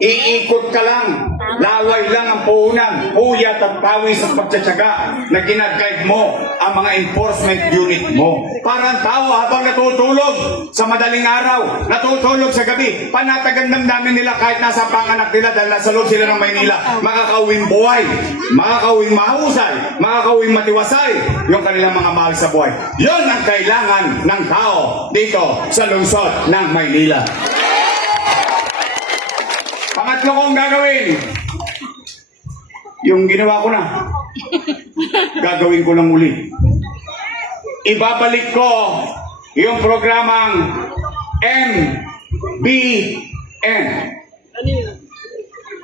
Iikot ka lang. Laway lang ang puhunan. Huyat at pawis at pagtsatsaga na ginagayad mo ang mga enforcement unit mo. Parang tao habang natutulog sa madaling araw, natutulog sa gabi, panatagan ng namin nila kahit nasa panganak nila dahil nasa loob sila ng Maynila. Makakauwing buhay, makakauwing mahusay, makakauwing matiwasay yung kanilang mga mahal sa buhay. Yun ang kailangan ng tao dito sa lungsod ng Maynila. Pangatlo kong gagawin, yung ginawa ko na, gagawin ko lang uli. Ibabalik ko yung programang MBN.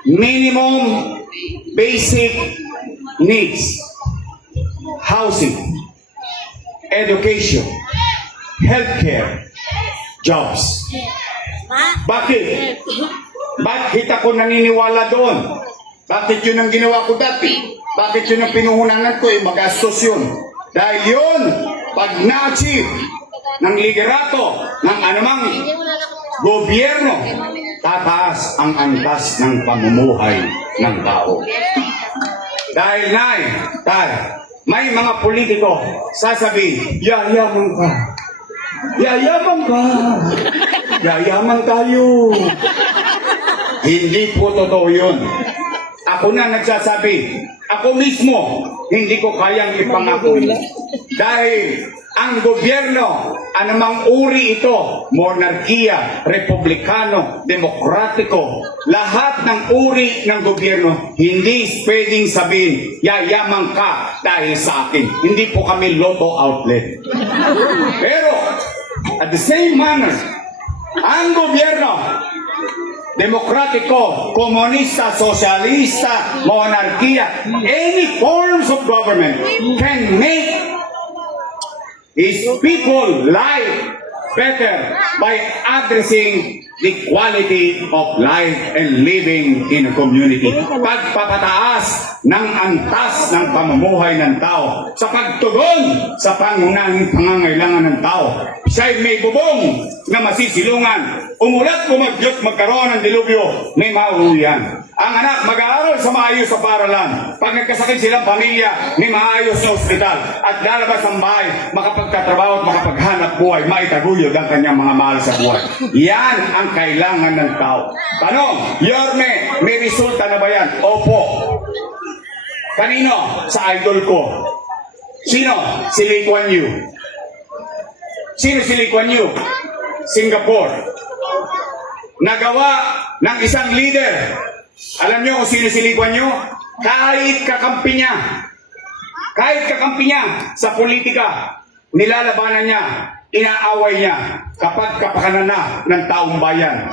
Minimum Basic Needs. Housing, education, healthcare, jobs. Bakit? Bakit ako naniniwala doon? Bakit yun ang ginawa ko dati? Bakit yun ang pinuhunanan ko? Magastos yun. Dahil yun, pag na-achieve ng liderato ng anumang gobyerno, tataas ang antas ng pamumuhay ng tao. Dahil may mga politiko sasabihin, yayaman ka. Yayaman ka. Yayaman tayo. Hindi po totoo yun. Ako na nagsasabi, ako mismo, hindi ko kayang ipangako. Dahil ang gobyerno, anumang uri ito, monarkiya, republikano, demokratiko, lahat ng uri ng gobyerno, hindi pwedeng sabihin, yayaman ka dahil sa akin. Hindi po kami lotto outlet. Pero, at the same manner, ang gobyerno, demokratiko, komunista, sosyalista, monarkiya, any forms of government can make its people life better by addressing the quality of life and living in a community. Pagpapataas ng antas ng pamumuhay ng tao sa pagtugon sa pangunahing pangangailangan ng tao. Siya'y may bubong na masisilungan. Umulat, bumagyot, magkaroon ng dilubyo, may mauuyan. Ang anak mag-aaral sa maayos sa paralan. Pag nagkasakit silang pamilya, may maayos na ospital. At lalabas ang bahay, makapagtatrabaho at makapaghanap buhay, maitaguyod ang kanyang mga mahal sa buhay. Yan ang kailangan ng tao. Tanong, Yorme, may resulta na ba yan? Opo. Kanino? Sa idol ko. Sino? Si Lee Kuan Yew. Sino si Lee Kuan Yew? Singapore. Nagawa ng isang leader. Alam niyo kung sino si Lee Kuan Yew? Kahit kakampi niya sa politika, nilalabanan niya, inaaway niya kapag kapakanan na ng taong bayan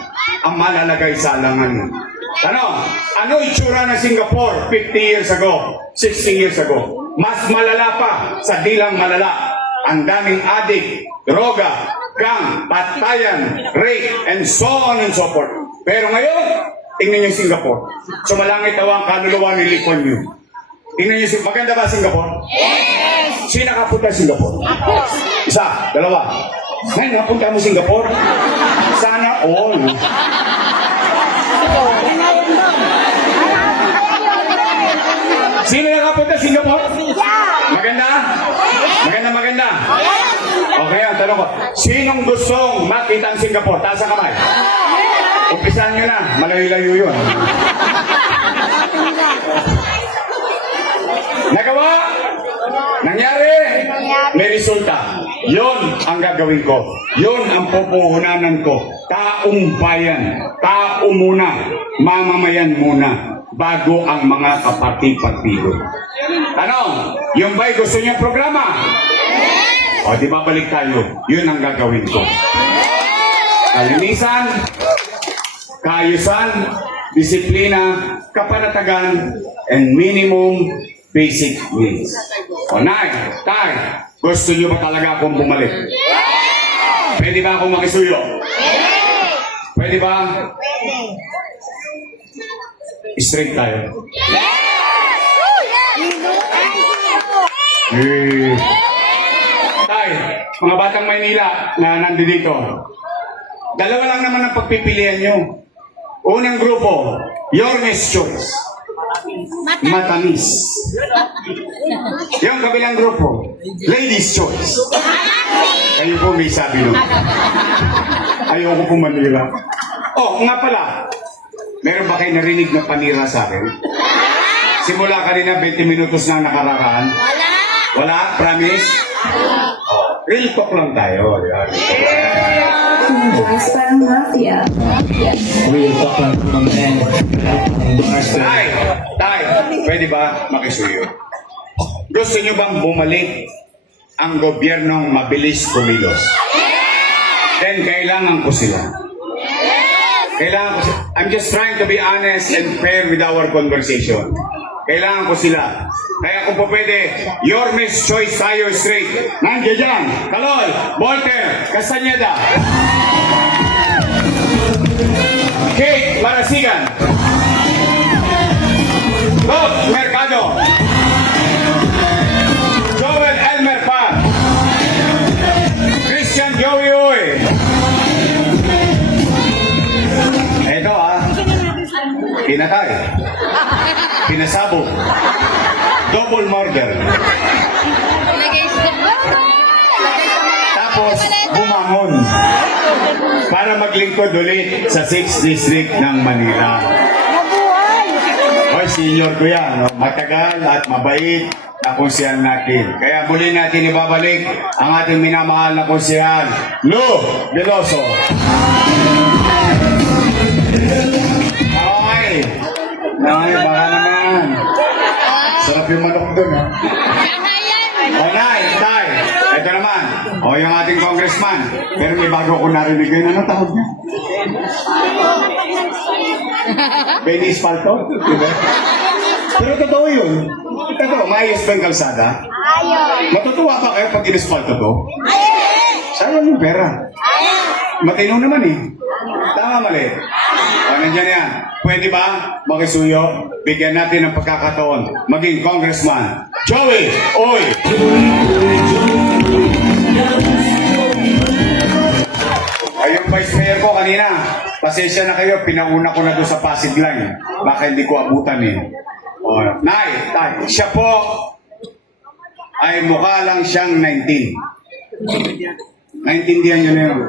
ang malalagay sa alangan. Ano itsura ng Singapore 50 years ago, 60 years ago? Mas malala pa sa dilang malala. Ang daming adik, droga, gang, patayan, rape, and so on and so forth. Pero ngayon, tingnan niyo Singapore. Sumalangit daw ang kaluluwa ni Lee Kuan Yew. Tingnan niyo, maganda ba Singapore? Yes! Sino nakapunta Singapore? Isa, dalawa, Ngayon, napunta mo Singapore? Sana all. Sino nakapunta Singapore? Maganda? Maganda. Okay, ang tanong ko. Sinong gustong makita ang Singapore? Taas ang kamay. Umpisahan nyo na. Malayo-layo yun. Nagawa? Nangyari? May resulta. Yun ang gagawin ko. Yun ang pupuhunanan ko. Taong bayan. Tao muna. Mamamayan muna. Bago ang mga kapati-partido. Ano? Yung ba'y gusto niya programa? O, di ba balik tayo? Yun ang gagawin ko. Kalinisan, kaayusan, disiplina, kapanatagan, and minimum basic needs. O, Nay, Tay, gusto niyo ba talaga akong bumalik? Pwede ba akong makisuyo? Pwede ba? Straight tayo. Tay, mga batang Maynila na nandito, dalawa lang naman ang pagpipilian nyo. Unang grupo, your next choice. Matamis. Yung kabilang grupo, ladies choice. Kayo po may sabi nun. Ayoko po manira. Oh, nga pala. Meron ba kayo narinig na panira sa akin? Simula kanina 20 minutos na nakararaan. Wala? Promise? Oh, real talk lang tayo. Di ba? Guys, parang mafia. Real talk lang mga men. Tay, pwede ba makisuyo? Gusto nyo bang bumalik ang gobyernong mabilis kumilos? Then kailangan ko sila. I'm just trying to be honest and fair with our conversation. Kailangan ko sila. Kaya kung po pwede, your next choice tayo straight. Nandiyan dyan, Kaloy, Volter, Castañeda, Kate Marasigan, Bob Mercado, Joel Elmer Pa, Christian Joey Uy. Ito pinatay, pinasabog, double murder. Tapos bumangon para maglingkod ulit sa 6th District ng Manila. Hoy, senior ko yan, no? Matagal at mabait na konsehal natin. Kaya muli natin ibabalik ang ating minamahal na konsehal, Lou Veloso. Nay, baka naman. Sarap yung manok doon, ha? O, Nay, Tay, ito naman. O, yung ating congressman. Pero may bago ko narinig ngayon. Ano tawag niya? Benny Espalto? Diba? Pero totoo yun. Totoo, maayos ba yung kalsada? Matutuwa pa kayo pag in-espalto to? Sayang yung pera. Matino naman eh. Tama, mali. O, nandiyan yan. Pwede ba makisuyo? Bigyan natin ng pagkakataon maging congressman. Joey! Oy! Ay, yung vice mayor ko kanina. Pasensya na kayo, pinauna ko na doon sa Pasig line. Baka hindi ko abutan eh. O, Nay, Tay, siya po ay mukha lang siyang 19. Naintindihan nyo na yun.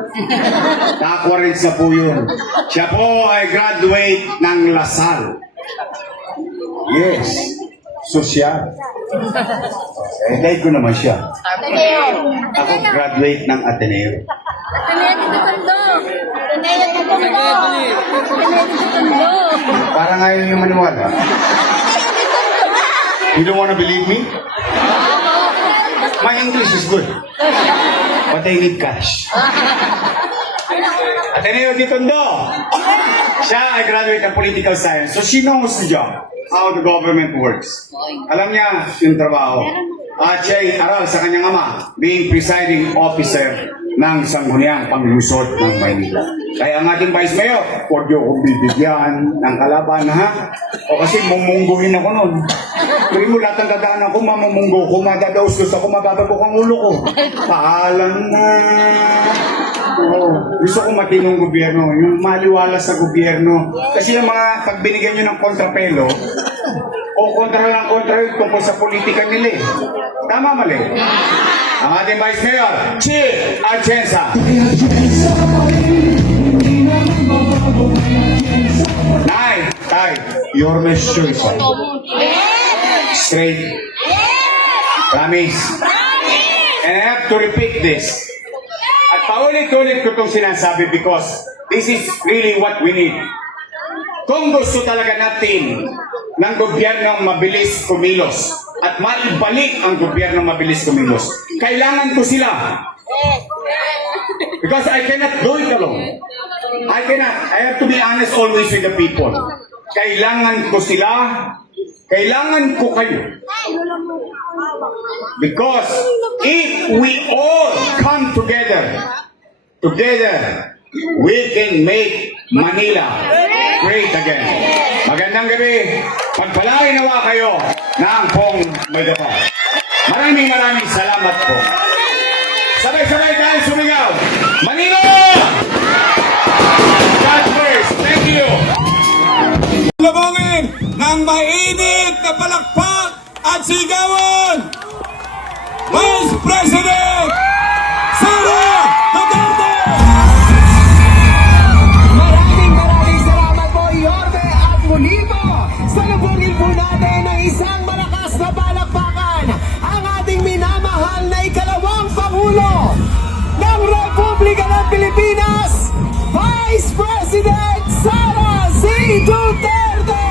Naka-quarrants na po yun. Siya po ay graduate ng Lasal. Yes. Sosyal. Dahil ko naman siya. Ako graduate ng Ateneo. Parang ayaw nyo maniwala. You don't wanna believe me? My English is good. But I need cash. Ateneo de Tondo. Siya ay graduate ng political science. So she knows the job. How the government works. Alam niya yung trabaho. At siya ay aral sa kanyang ama, being presiding officer ng sangguniang panglusod ng Maynila. Kaya ang ating Vice Mayor, huwag niyo akong bibigyan ng kalaban, ha? O kasi mumungguhin ako nun. Tuloy mo lahat ng dadaanan ko, mamumunggo ko, madadaustos ako, mababagok ang ulo ko. Paalam na. Oo. Gusto ko matinong gobyerno, yung maliwala sa gobyerno. Kasi yung mga pag binigyan nyo ng kontrapelo, o kontra ng kontra yun tungkol sa politika nila eh. Tama mali? Ang ating Vice Mayor, Chief Atienza. Tay, your message. Straight. Promise. And I have to repeat this. At paulit-ulit ko itong sinasabi because this is really what we need. Kung gusto talaga natin ng gobyernong mabilis kumilos at maibalik ang gobyernong mabilis kumilos, kailangan ko sila. Because I cannot do it alone. I cannot. I have to be honest always with the people. Kailangan ko sila. Kailangan ko kayo. Because if we all come together, we can make Manila great again. Magandang gabi. Pagpalain nawa kayo ng Pong Maydapaw. Maraming salamat po. Sabay-sabay tayo sumigaw. Manila! God first. Thank you. Labangin ng mainit na palakpak at sigawan, Vice President Sara Duterte! Maraming salamat po, Yorme, at muli po, salubungin po natin ng isang malakas na palakpakan ang ating minamahal na ikalawang Pangulo ng Republika ng Pilipinas, Vice President Sara C. Duterte!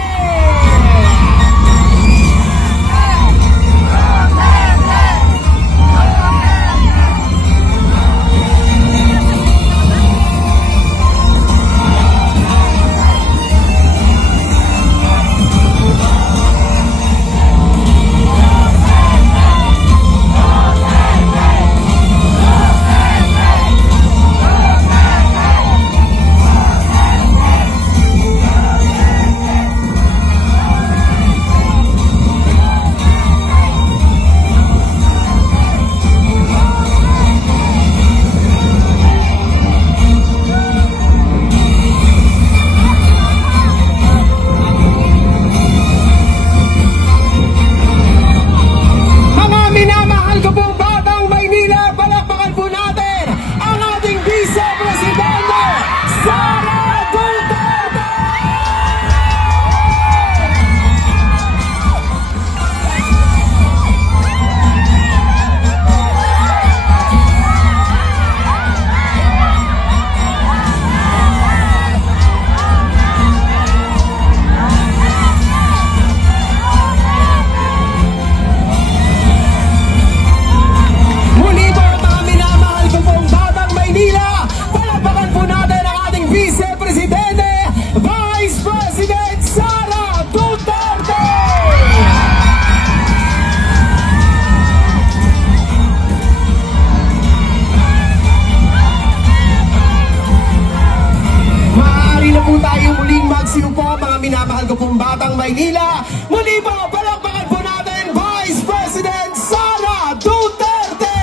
minamahal ko pong Batang Maynila. Muli po, palakpakan po natin Vice President Sara Duterte!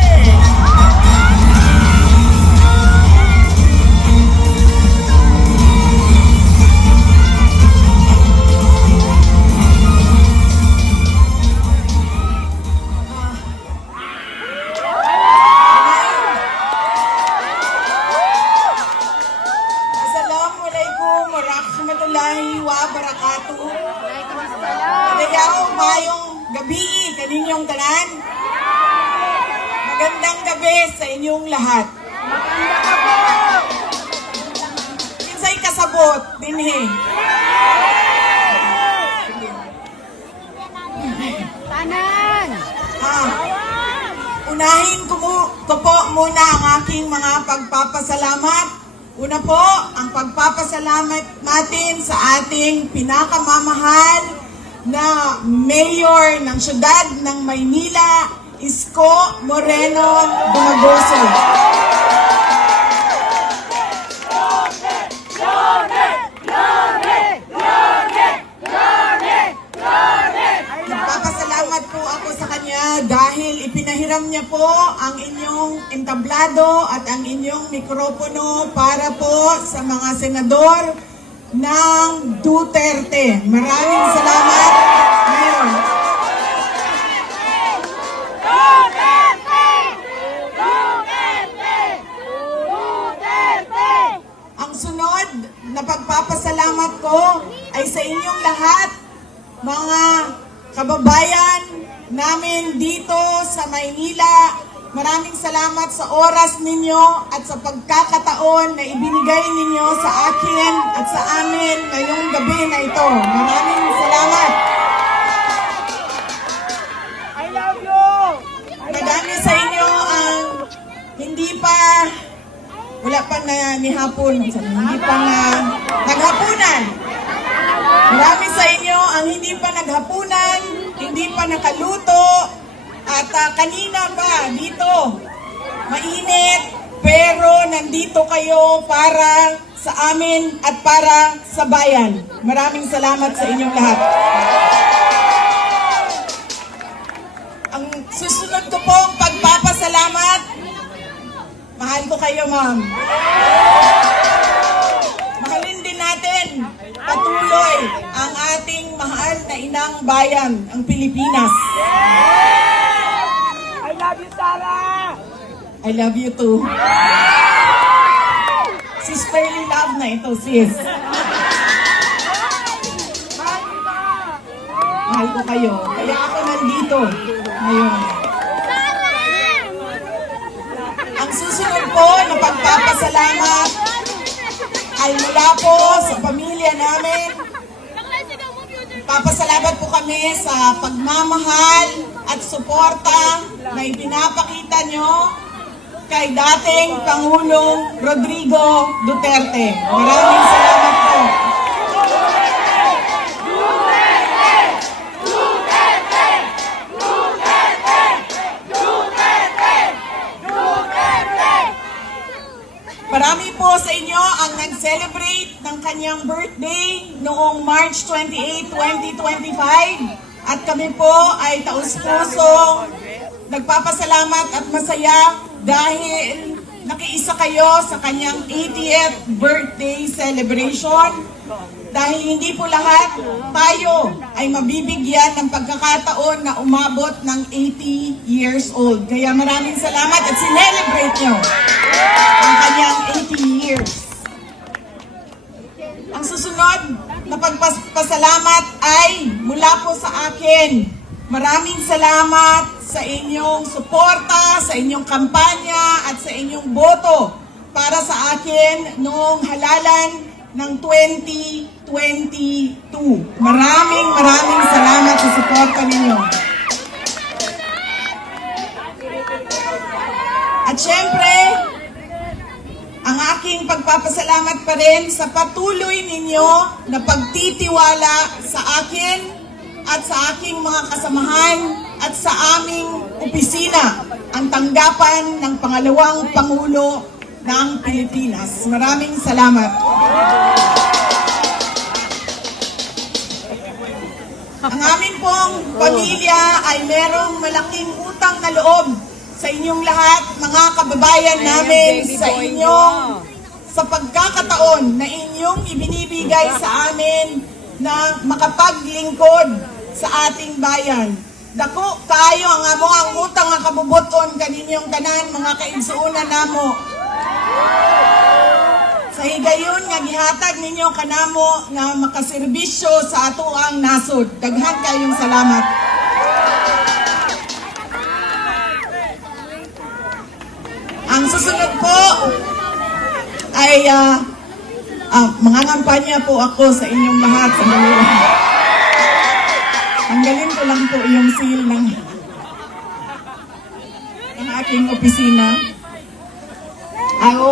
Assalamualaikum warahmatullahi wabarakatuh. Kadayaw, mayong gabi kaninyong tanan. Magandang gabi sa inyong lahat. Kinsay kasabot dinhi. Tanan! Unahin ko po muna ang aking mga pagpapasalamat. Una po, ang pagpapasalamat natin sa ating pinakamamahal na mayor ng siyudad ng Maynila, Isko Moreno Dumagoso. alam niya po ang inyong entablado at ang inyong mikropono para po sa mga senador ng Duterte. Maraming salamat. Mayor. Ang sunod na pagpapasalamat ko ay sa inyong lahat, mga kababayan namin dito sa Maynila. Maraming salamat sa oras ninyo at sa pagkakataon na ibinigay ninyo sa akin at sa amin ngayong gabi na ito. Maraming salamat. I love you! Madami sa inyo ang hindi pa, wala pa na ni hapon, hindi pa na naghapunan. Marami sa inyo ang hindi pa naghapunan, hindi pa nakaluto, at kanina pa dito, mainit, pero nandito kayo para sa amin at para sa bayan. Maraming salamat sa inyong lahat. Ang susunod ko pong pagpapasalamat, mahal ko kayo, ma'am. Mahalin din natin patuloy ang ating mahal na inang bayan, ang Pilipinas. I love you, Sarah! I love you too. Sisterly love na ito, sis. Mahal ko kayo. Kaya ako nandito ngayon. Ang susunod po na pagpapasalamat ay mula po sa pamilya namin. Papasalamat po kami sa pagmamahal at suporta na ipinapakita nyo kay dating Pangulong Rodrigo Duterte. Maraming salamat po. Marami po sa inyo ang nag-celebrate ng kanyang birthday noong March 28, 2025. At kami po ay taus-puso nagpapasalamat at masaya dahil nakiisa kayo sa kanyang 80th birthday celebration. Dahil hindi po lahat tayo ay mabibigyan ng pagkakataon na umabot ng 80 years old. Kaya maraming salamat at sinelebrate nyo ang kanyang 80 years. Ang susunod na pagpasalamat ay mula po sa akin. Maraming salamat sa inyong suporta, sa inyong kampanya at sa inyong boto para sa akin noong halalan ng 2022. Maraming salamat sa suporta ninyo. At syempre, ang aking pagpapasalamat pa rin sa patuloy ninyo na pagtitiwala sa akin at sa aking mga kasamahan at sa aming opisina, ang tanggapan ng pangalawang Pangulo ng Pilipinas. Maraming salamat. Ang amin pong pamilya ay merong malaking utang na loob sa inyong lahat, mga kababayan namin, sa inyong sa pagkakataon na inyong ibinibigay sa amin na makapaglingkod sa ating bayan. Dako kayo ang amo ang utang nga kabubuton kaninyong tanan, mga kaigsuunan namo. Sa higayon nga gihatag ninyo kanamo nga makaserbisyo sa ato ang nasod. Daghan kayong salamat. Ang susunod po ay mga kampanya po ako sa inyong lahat sa dalawa. Tanggalin ko lang po yung seal ng aking opisina.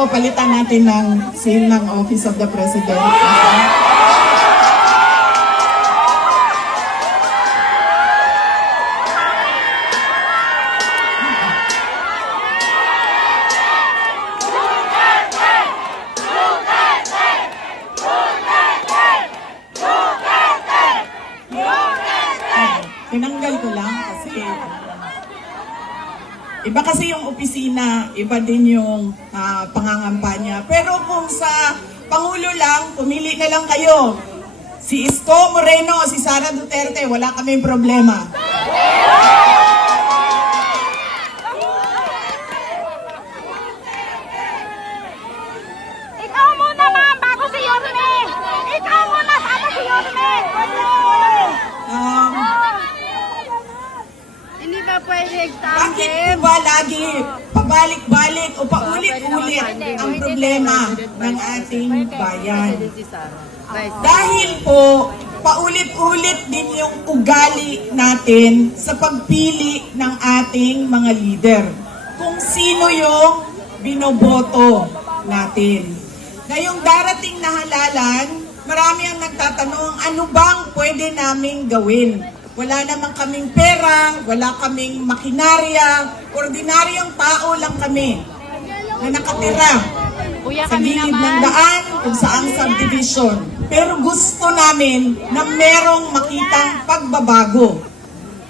Palitan natin ng seal ng Office of the President. Tinanggal ko lang kasi Iba kasi yung opisina, iba din yung pangangampanya. Pero kung sa Pangulo lang, pumili na lang kayo. Si Isko Moreno o si Sara Duterte, wala kaming problema. Ikaw muna, ma'am, bago si Yorme. Ikaw muna, bago si Yorme. Um, Hindi ba pwede Bakit po ba lagi pabalik-balik o paulit-ulit ang problema ng ating bayan? Dahil po, paulit-ulit din yung ugali natin sa pagpili ng ating mga leader. Kung sino yung binoboto natin. Ngayong darating na halalan, marami ang nagtatanong, ano bang pwede naming gawin? Wala naman kaming pera, wala kaming makinarya, ordinaryong tao lang kami na nakatira sa gilid ng daan kung saang subdivision. Pero gusto namin na merong makitang pagbabago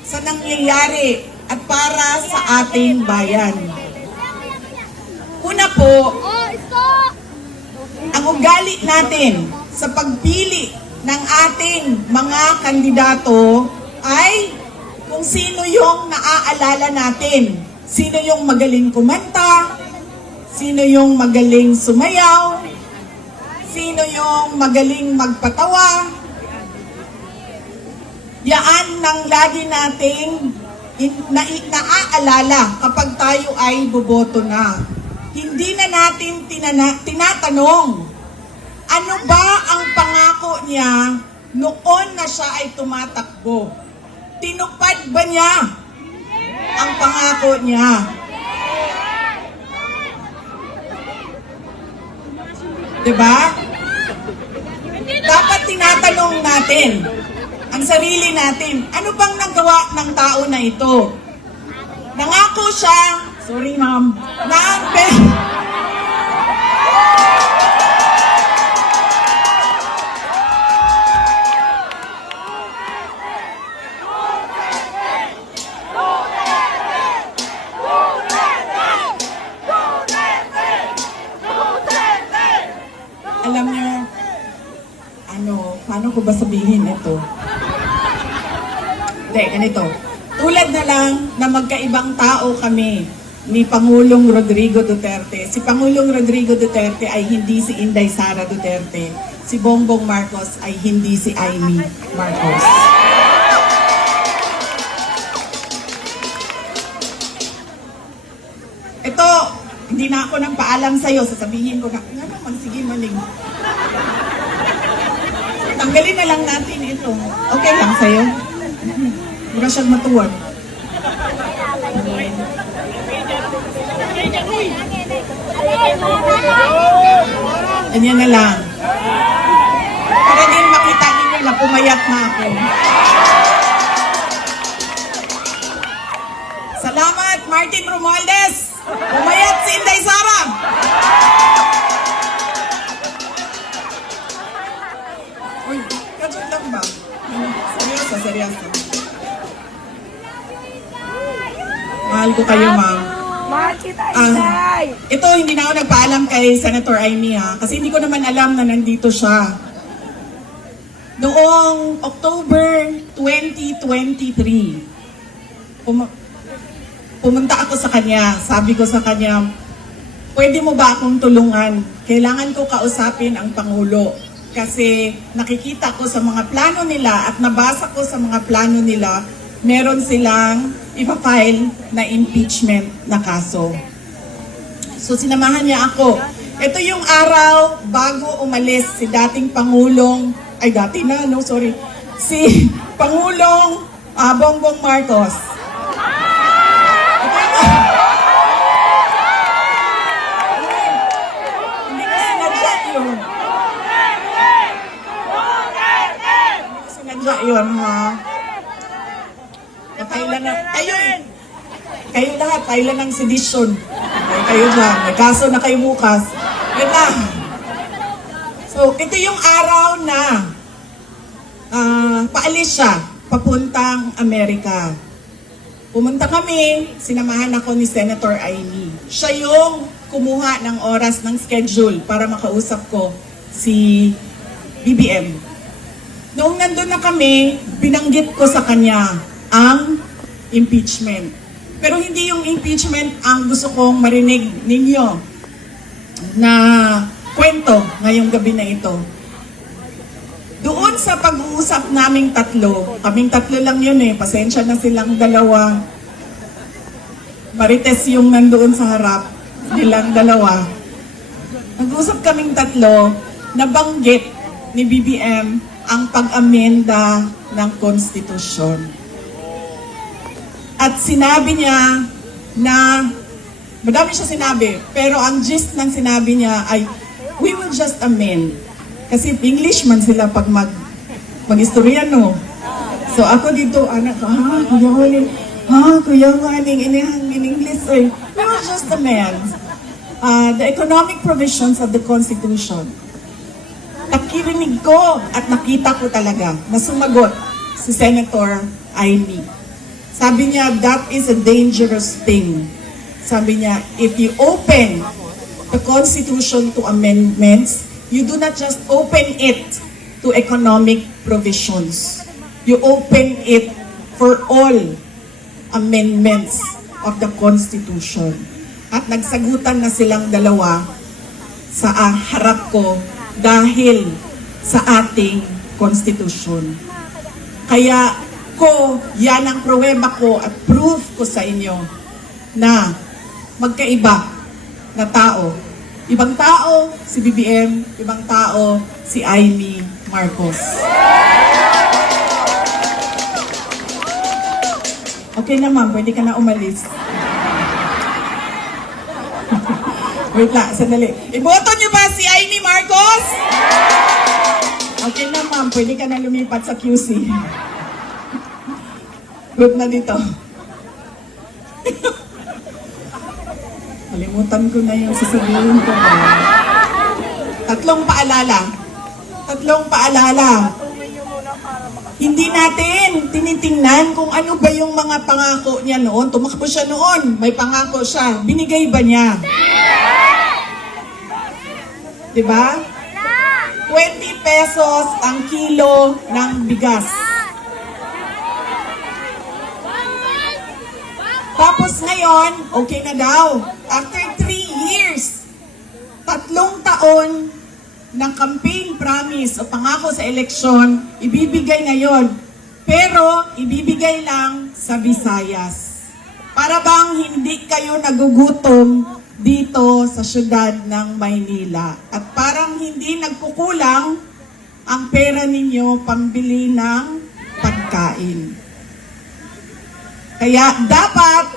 sa nangyayari at para sa ating bayan. Una po, ang ugali natin sa pagpili ng ating mga kandidato ay kung sino yung naaalala natin. Sino yung magaling kumanta, sino yung magaling sumayaw, sino yung magaling magpatawa. Yaan nang lagi nating naaalala kapag tayo ay boboto na. Hindi na natin tinatanong, ano ba ang pangako niya noon na siya ay tumatakbo? Tinupad ba niya ang pangako niya? Diba? Dapat tinatanong natin ang sarili natin, ano bang nagawa ng tao na ito? Nangako siya, sorry ma'am, alam niyo, paano ko ba sabihin ito? Hindi, ganito. Tulad na lang na magkaibang tao kami ni Pangulong Rodrigo Duterte. Si Pangulong Rodrigo Duterte ay hindi si Inday Sara Duterte. Si Bongbong Marcos ay hindi si Amy Marcos. Ito, hindi na ako nang paalam sa'yo. Sasabihin ko na, nga naman, sige maling. Tanggalin na lang natin ito. Okay lang sa'yo? Mura siyang matuwag. Ganyan na lang. Para din makita ninyo na pumayat na ako. Salamat, Martin Romualdez! Pumayat si Inday Sara! Uy, kadyo lang ba? Seryoso, seryoso. Mahal ko kayo, ma'am. Ito, hindi na ako nagpaalam kay Senator Amy, ha? Kasi hindi ko naman alam na nandito siya. Noong October 2023, pumunta ako sa kanya. Sabi ko sa kanya, pwede mo ba akong tulungan? Kailangan ko kausapin ang Pangulo. Kasi nakikita ko sa mga plano nila at nabasa ko sa mga plano nila, meron silang ipa-file na impeachment na kaso. So sinamahan niya ako. Ito yung araw bago umalis si dating Pangulong, si Pangulong Bongbong Marcos. Hindi ko sinadya yun. Sinadya yun, ha? Kailan na, kayo lahat, kailan ng sedition. Kayo dyan, may kaso na kayo bukas. Yun lang. So, ito yung araw na paalis siya, papuntang Amerika. Pumunta kami, sinamahan ako ni Senator Amy. Siya yung kumuha ng oras ng schedule para makausap ko si BBM. Noong nandun na kami, binanggit ko sa kanya ang impeachment. Pero hindi yung impeachment ang gusto kong marinig ninyo na kwento ngayong gabi na ito. Doon sa pag-uusap naming kaming tatlo lang yun pasensya na silang dalawa. Marites yung nandoon sa harap, nilang dalawa. Nag-usap kaming tatlo, nabanggit ni BBM ang pag-amenda ng konstitusyon. At sinabi niya na, madami siya sinabi, pero ang gist ng sinabi niya ay, we will just amend. Kasi English man sila pag mag-historiano. So ako dito, anak ko, Kuya Olin, Kuya Waning, in English, we will just amend the economic provisions of the Constitution. Nakirinig ko at nakita ko talaga na sumagot si Senator Amy. Sabi niya, that is a dangerous thing. Sabi niya, if you open the Constitution to amendments, you do not just open it to economic provisions. You open it for all amendments of the Constitution. At nagsagutan na silang dalawa sa harap ko dahil sa ating Constitution. Kaya yan ang pruweba ko at proof ko sa inyo na magkaiba na tao. Ibang tao si BBM, ibang tao si Amy Marcos. Okay na ma'am, pwede ka na umalis. Wait lang, sandali. Iboto niyo ba si Amy Marcos? Okay na ma'am, pwede ka na lumipat sa QC. Good na dito. Kalimutan ko na yung sasabihin ko. Tatlong paalala. Hindi natin tinitingnan kung ano ba yung mga pangako niya noon. Tumakbo siya noon. May pangako siya. Binigay ba niya? Diba? 20 pesos ang kilo ng bigas. Tapos ngayon, okay na daw. After 3 years, 3 taon ng campaign promise o pangako sa eleksyon, ibibigay ngayon. Pero, ibibigay lang sa Visayas. Para bang hindi kayo nagugutom dito sa syudad ng Maynila. At parang hindi nagkukulang ang pera ninyo pambili ng pagkain. Kaya dapat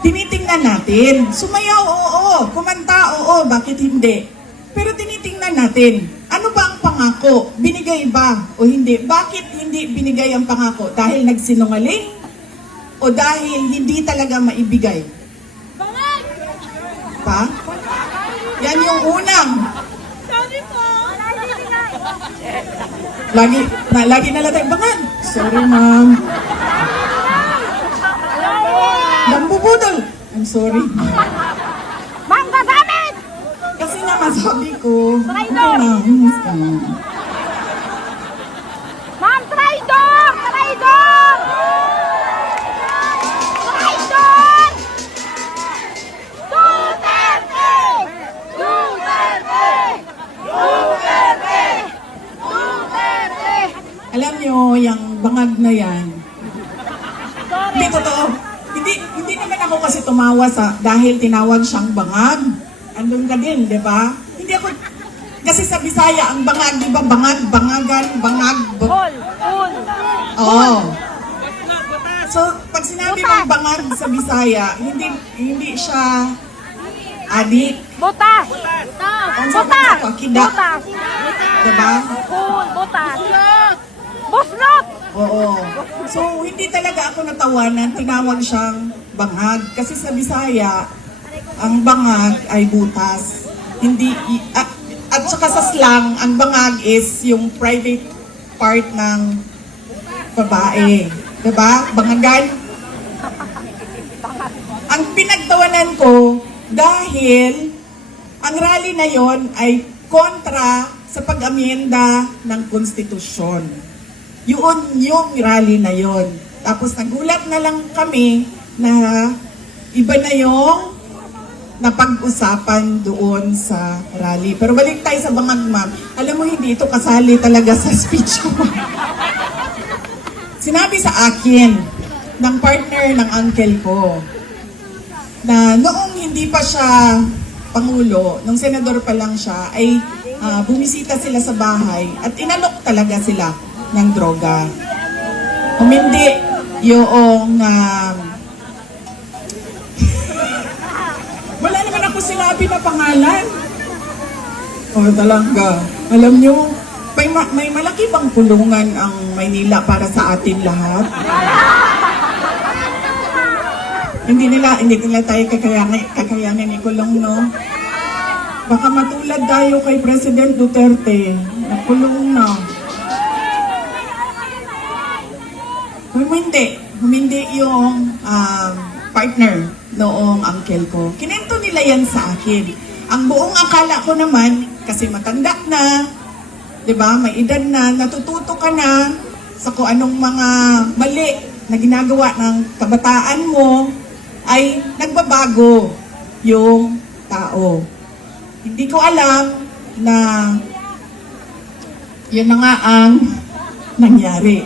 tinitingnan natin. Sumayaw, oo. Kumanta, oo. Bakit hindi? Pero tinitingnan natin. Ano ba ang pangako? Binigay ba o hindi? Bakit hindi binigay ang pangako? Dahil nagsinungaling? O dahil hindi talaga maibigay? Pa? Yan yung unang. Lagi na lang bangan. Sorry, ma'am. Nambubudol. I'm sorry. Ma'am, gagamit! Kasi nga masabi ko. Traidor! Okay. Ma'am, traidor! Traidor! Traidor! Duterte! Duterte! Duterte! Duterte! Alam nyo, yung bangag na yan. Hindi totoo. Hindi naman ako kasi tumawa dahil tinawag siyang bangag. Andun ka din, di ba? Hindi ako, kasi sa Bisaya, ang bangag, di ba? Bangag, bangagan, bangag. Oo. So, pag sinabi mong bangag sa Bisaya, hindi siya adik. Butas! Ang sabi ko, kida. Butas! Diba? Butas! Busnot! Oo. So, hindi talaga ako natawanan, tinawag siyang bangag. Kasi sa Bisaya, ang bangag ay butas. Hindi, at saka sa slang, ang bangag is yung private part ng babae. Diba? Bangagan. Ang pinagtawanan ko dahil ang rally na yon ay kontra sa pag-amyenda ng konstitusyon. Yun yung rally na yon. Tapos nagulat na lang kami na iba na yung napag-usapan doon sa rally. Pero balik tayo sa Bangag, ma'am. Alam mo, hindi ito kasali talaga sa speech ko. Sinabi sa akin ng partner ng uncle ko na noong hindi pa siya Pangulo, nung senador pa lang siya, ay bumisita sila sa bahay at inalok talaga sila ng droga. Humindi yung wala naman ako sinabi na pangalan. O talaga. Alam nyo, may malaki bang kulungan ang Maynila para sa atin lahat? Hindi nila tayo kakayanin ikulong, no? Baka matulad tayo kay President Duterte. Nakulong na. Humindi yung partner noong uncle ko. Kinento nila yan sa akin. Ang buong akala ko naman, kasi matanda na, diba, may edad na, natututo ka na sa kung anong mga mali na ginagawa ng kabataan mo, ay nagbabago yung tao. Hindi ko alam na yun na nga ang nangyari.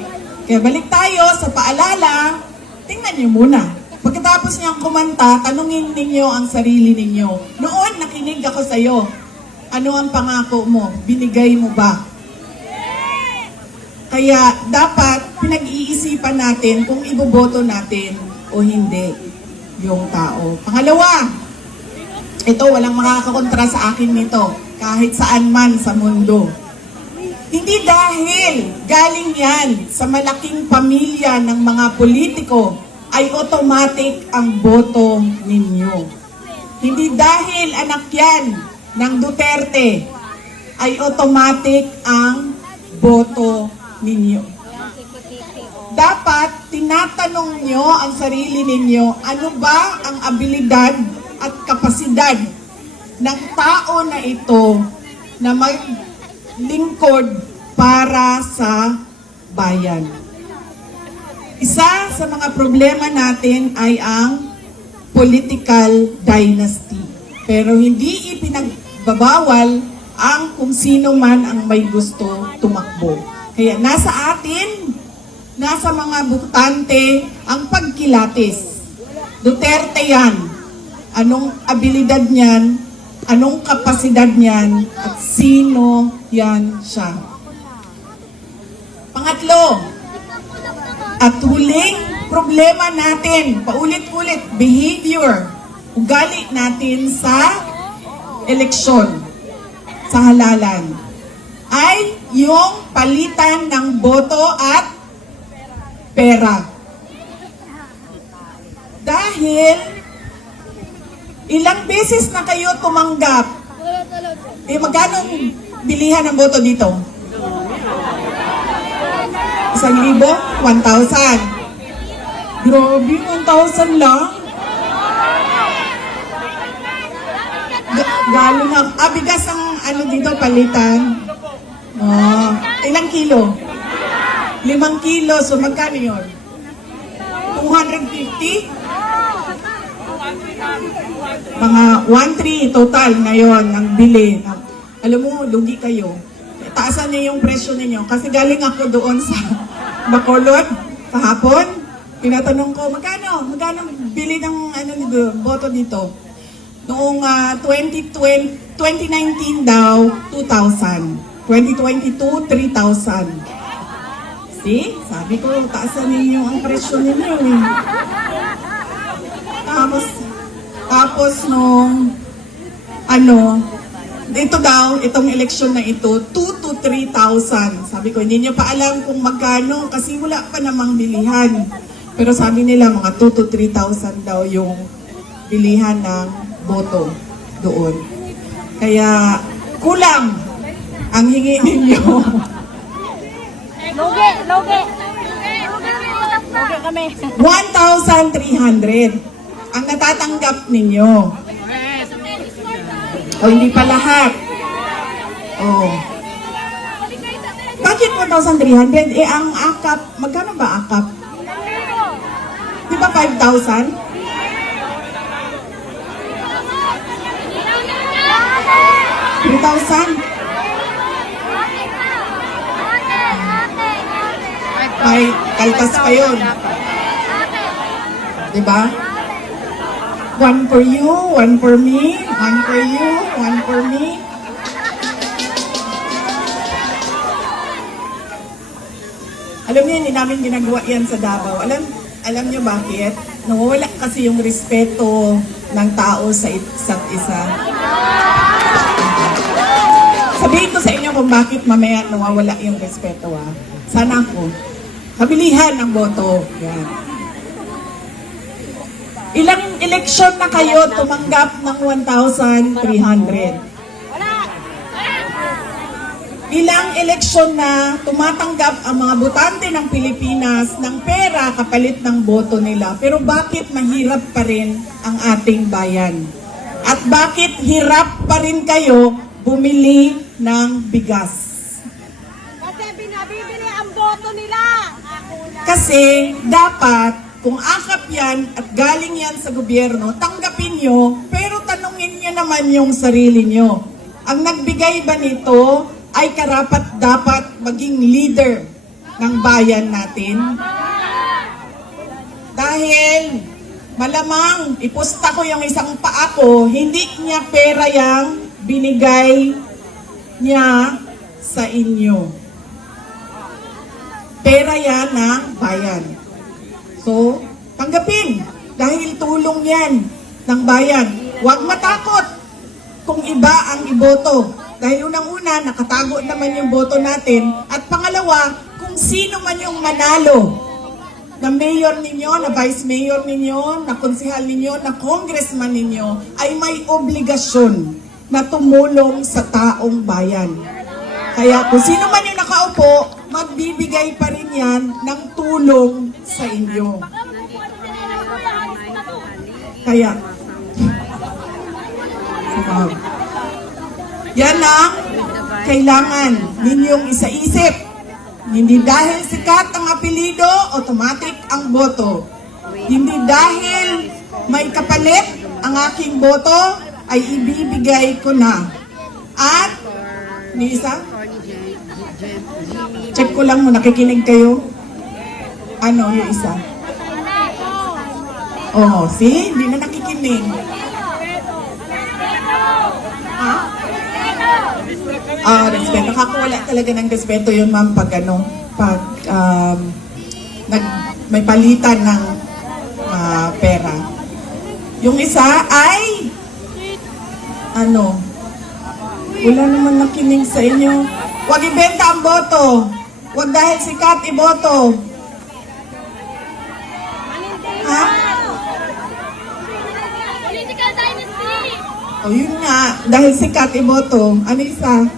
Kaya balik tayo sa paalala, tingnan niyo muna. Pagkatapos niyang kumanta, tanungin ninyo ang sarili ninyo. Noon, nakinig ako sa'yo. Ano ang pangako mo? Binigay mo ba? Kaya dapat pinag-iisipan natin kung iboboto natin o hindi yung tao. Pangalawa, ito walang makakakontra sa akin nito kahit saan man sa mundo. Hindi dahil galing yan sa malaking pamilya ng mga politiko ay automatic ang boto ninyo. Hindi dahil anak yan ng Duterte ay automatic ang boto ninyo. Dapat tinatanong nyo ang sarili ninyo, ano ba ang abilidad at kapasidad ng tao na ito na maglingkod para sa bayan. Isa sa mga problema natin ay ang political dynasty. Pero hindi ipinagbabawal ang kung sino man ang may gusto tumakbo. Kaya nasa atin, nasa mga butante ang pagkilatis. Duterte yan. Anong abilidad niyan, anong kapasidad niyan, at sino yan siya. Pangatlo, at huling problema natin, paulit-ulit, behavior, ugali natin sa eleksyon, sa halalan, ay yung palitan ng boto at pera. Dahil ilang beses na kayo tumanggap, magkano bilihan ng boto dito? 1,000? 1,000. Grabe, 1,000 lang? Galo na. Bigas ang ano dito, palitan. Oh, ilang kilo? 5 kilo. So, magkano yun? 250? Mga 1,300 total ngayon ang bili. Alam mo, lugi kayo. Taasan niyo yung presyo ninyo. Kasi galing ako doon sa Bacolod kahapon. Tinatanong ko, magkano bili ng boto dito? Noong 2019 daw, 2,000. 2022, 3,000. See? Sabi ko, taasan ninyo ang presyo ninyo. Tapos nung ito daw, itong eleksyon na ito, 2,000 to 3,000. Sabi ko, hindi nyo pa alam kung magkano kasi wala pa namang bilihan. Pero sabi nila, mga 2,000 to 3,000 daw yung bilihan ng boto doon. Kaya, kulang ang hingi ninyo. Loge. Okay kami. 1,300 ang natatanggap ninyo. O hindi pa lahat. Oh. Bakit 1,300? Eh ang akap, magkano ba akap? Di ba 5,000? 3,000? May kaltas pa yun. Diba? One for you, one for me, one for you, one for me. Alam niyo, hindi namin ginagawa yan sa Davao. Alam niyo bakit? Nawawala kasi yung respeto ng tao sa isa't isa. Sabihin ko sa inyo kung bakit mamaya nawawala yung respeto, ha? Sana ako. Kabilihan ng boto. Yan. Ilang eleksyon na kayo tumanggap ng 1,300? Ilang eleksyon na tumatanggap ang mga botante ng Pilipinas ng pera kapalit ng boto nila. Pero bakit mahirap pa rin ang ating bayan? At bakit hirap pa rin kayo bumili ng bigas? Kasi binabibili ang boto nila. Kasi dapat, kung akap yan at galing yan sa gobyerno, tanggapin nyo, pero tanungin nyo naman yung sarili nyo. Ang nagbigay ba nito ay karapat dapat maging leader ng bayan natin? Dahil malamang ipusta ko yung isang paa ko, hindi niya pera yang binigay niya sa inyo. Pera yan ng bayan. So, tanggapin. Dahil tulong yan ng bayan. Huwag matakot kung iba ang iboto. Dahil unang-una, nakatago naman yung boto natin. At pangalawa, kung sino man yung manalo na mayor ninyo, na vice mayor ninyo, na konsehal ninyo, na congressman ninyo, ay may obligasyon na tumulong sa taong bayan. Kaya kung sino man yung nakaupo, magbibigay pa rin yan ng tulong sa inyo. Kaya, yan ang kailangan ninyong isaisip. Hindi dahil sikat ang apelido, automatic ang boto. Hindi dahil may kapalit ang aking boto, ay ibibigay ko na. At, ni isa? Check ko lang mo, nakikinig kayo? Ano yung isa? Oh, see? Hindi na nakikinig. Ha? Respeto. Nakakawala talaga ng respeto yun, ma'am, pag may palitan ng pera. Yung isa ay, wala naman nakinig sa inyo. Huwag ibenta ang boto. Huwag dahil sikat iboto. Ha? Political dynasty. O yun nga, dahil sikat iboto. Ano isa?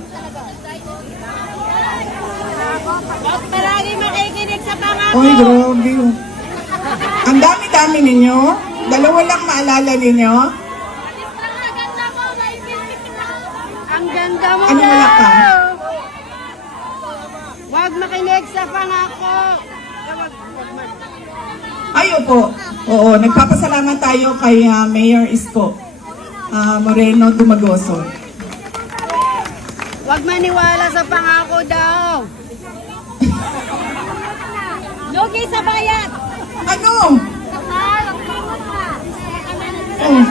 Huwag palagi makikinig sa pangako. Oy, grabe. Ang dami-dami ninyo. Dalawa lang maalala ninyo. Ang ganda mo Ano wala pa? Huwag makinig sa pangako. Ay, opo. Oo, nagpapasalamat tayo kay Mayor Isko Moreno Dumagoso. Huwag maniwala sa pangako daw. Lugi sa bayan. Ano? Oh.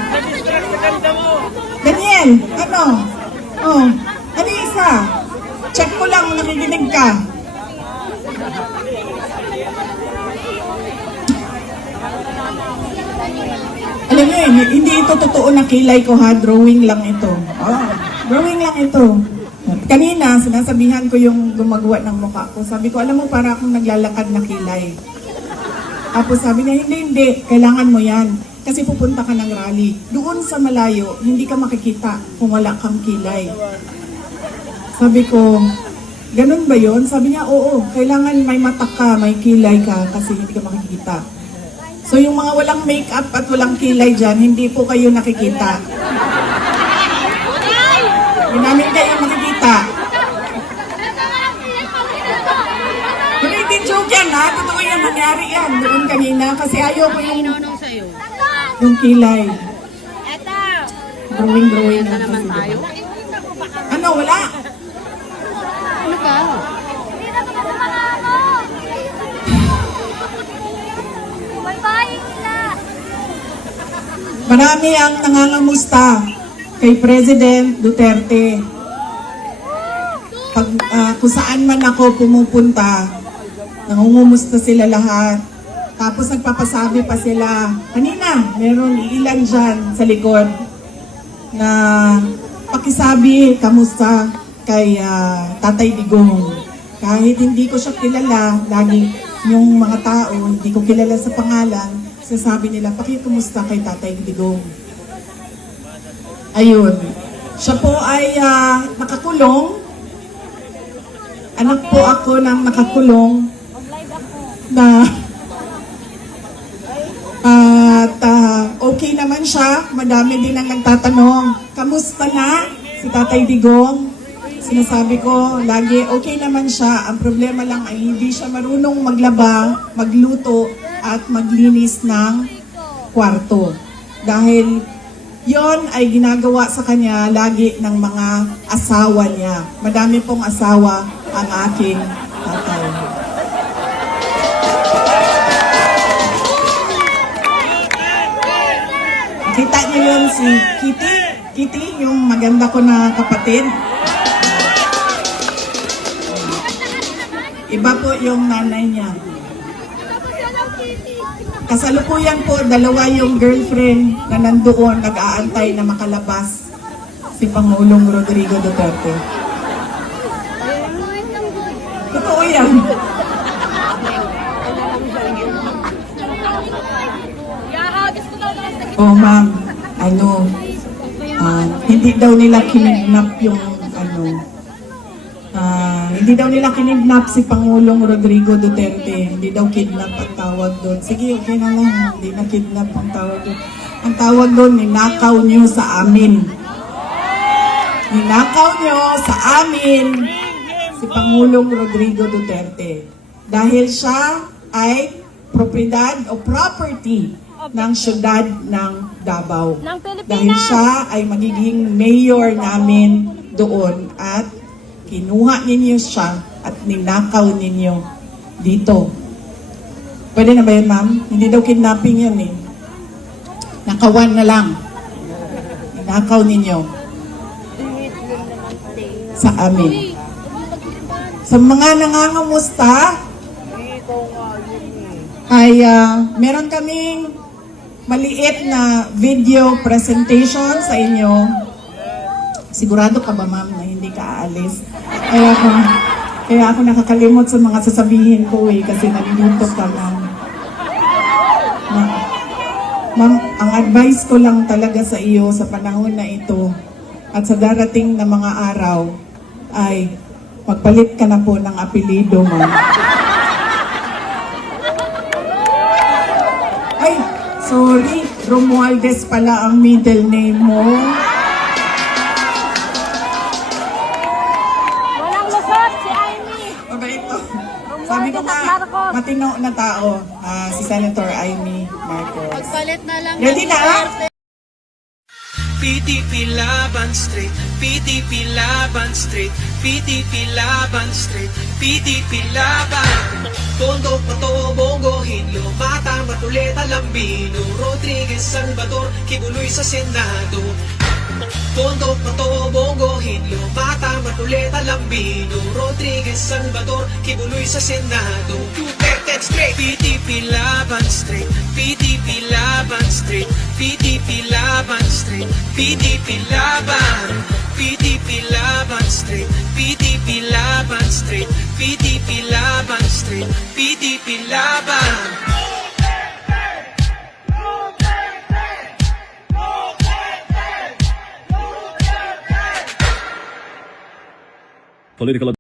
Daniel, ano? Oh, ano yung isa? Check ko lang, nakikinig ka. Alam niyo, hindi ito totoo na kilay ko, ha? Drawing lang ito. Oh, drawing lang ito. Kanina, sinasabihan ko yung gumagawa ng mukha ko. Sabi ko, alam mo, para akong naglalakad na kilay. Tapos sabi niya, hindi, kailangan mo yan. Kasi pupunta ka ng rally. Doon sa malayo, hindi ka makikita kung wala kang kilay. Sabi ko, ganun ba yon? Sabi niya, oo, kailangan may mata ka, may kilay ka kasi hindi ka makikita. So yung mga walang makeup at walang kilay dyan, hindi po kayo nakikita. Hindi namin kayo makikita. Hindi joke yan ha, totoo yan, nangyari yan doon kanina kasi ayaw ko yung kilay. Drawing na naman tayo. Ano, wala? Marami ang nangangamusta kay President Duterte. Kung saan man ako pumupunta, nangungumusta sila lahat. Tapos nagpapasabi pa sila, kanina, meron ilan dyan sa likod na pakisabi, kamusta kay Tatay Digong. Kahit hindi ko siya kilala, lagi yung mga tao, hindi ko kilala sa pangalan, sasabi nila, pakikumusta kay Tatay Digong. Ayun. Siya po ay nakakulong. Anak po ako ng nakakulong na at okay naman siya. Madami din ang nagtatanong, kamusta na si Tatay Digong? Sinasabi ko, lagi okay naman siya. Ang problema lang ay hindi siya marunong maglaba, magluto, at maglinis ng kwarto. Dahil yon ay ginagawa sa kanya lagi ng mga asawa niya. Madami pong asawa ang aking tatay. Kita niyo yun si Kitty? Kitty, yung maganda ko na kapatid. Iba po yung nanay niya. Kasalukuyan po, dalawa yung girlfriend na nandoon, nag-aantay na makalabas si Pangulong Rodrigo Duterte. Totoo yan. Oh ma'am, hindi daw nila kinidnap yung hindi daw nila kinidnap si Pangulong Rodrigo Duterte. Hindi daw kidnap ang tawag doon. Sige, okay na lang. Hindi na kidnap ang tawag doon. Ang tawag doon, ninakaw nyo sa amin. Ninakaw nyo sa amin si Pangulong Rodrigo Duterte. Dahil siya ay propriedad o property ng syudad ng Davao. Dahil siya ay magiging mayor namin doon at kinuha ninyo siya at ninakaw ninyo dito. Pwede na ba yun, ma'am? Hindi daw kidnapping yun eh. Nakawan na lang. Ninakaw ninyo. Sa amin. Sa mga nangangamusta, ay meron kaming maliit na video presentation sa inyo. Sigurado ka ba, ma'am, na hindi ka aalis? Kaya ako nakakalimot sa mga sasabihin ko eh, kasi nalilito ka, ma'am. Ma'am, ang advice ko lang talaga sa iyo sa panahon na ito at sa darating na mga araw ay magpalit ka na po ng apelido, ma'am. Ay, sorry, Romualdez pala ang middle name mo. Sabi ko nga, matino na tao, si Senator Amy Marcos. Pagpalit na lang. Ready na? PTP Laban Street, PTP Laban Street, PTP Laban Street, PTP Laban. Tondo, Pato, Bongo, Hinlo, Mata, Matuleta, Lambino, Rodriguez, Salvador, Kibuloy sa Senado. Tondo, Pato, Bongo, Hinlo, Mata, Matuleta, Lambino, Rodriguez, Salvador, Kibuloy sa Senado. Duterte straight, PTP Laban Street, PTP Laban Street, PTP Laban Street, PTP Laban, PTP Laban Street, PTP Laban Street, PTP Laban Street, PTP Laban. Political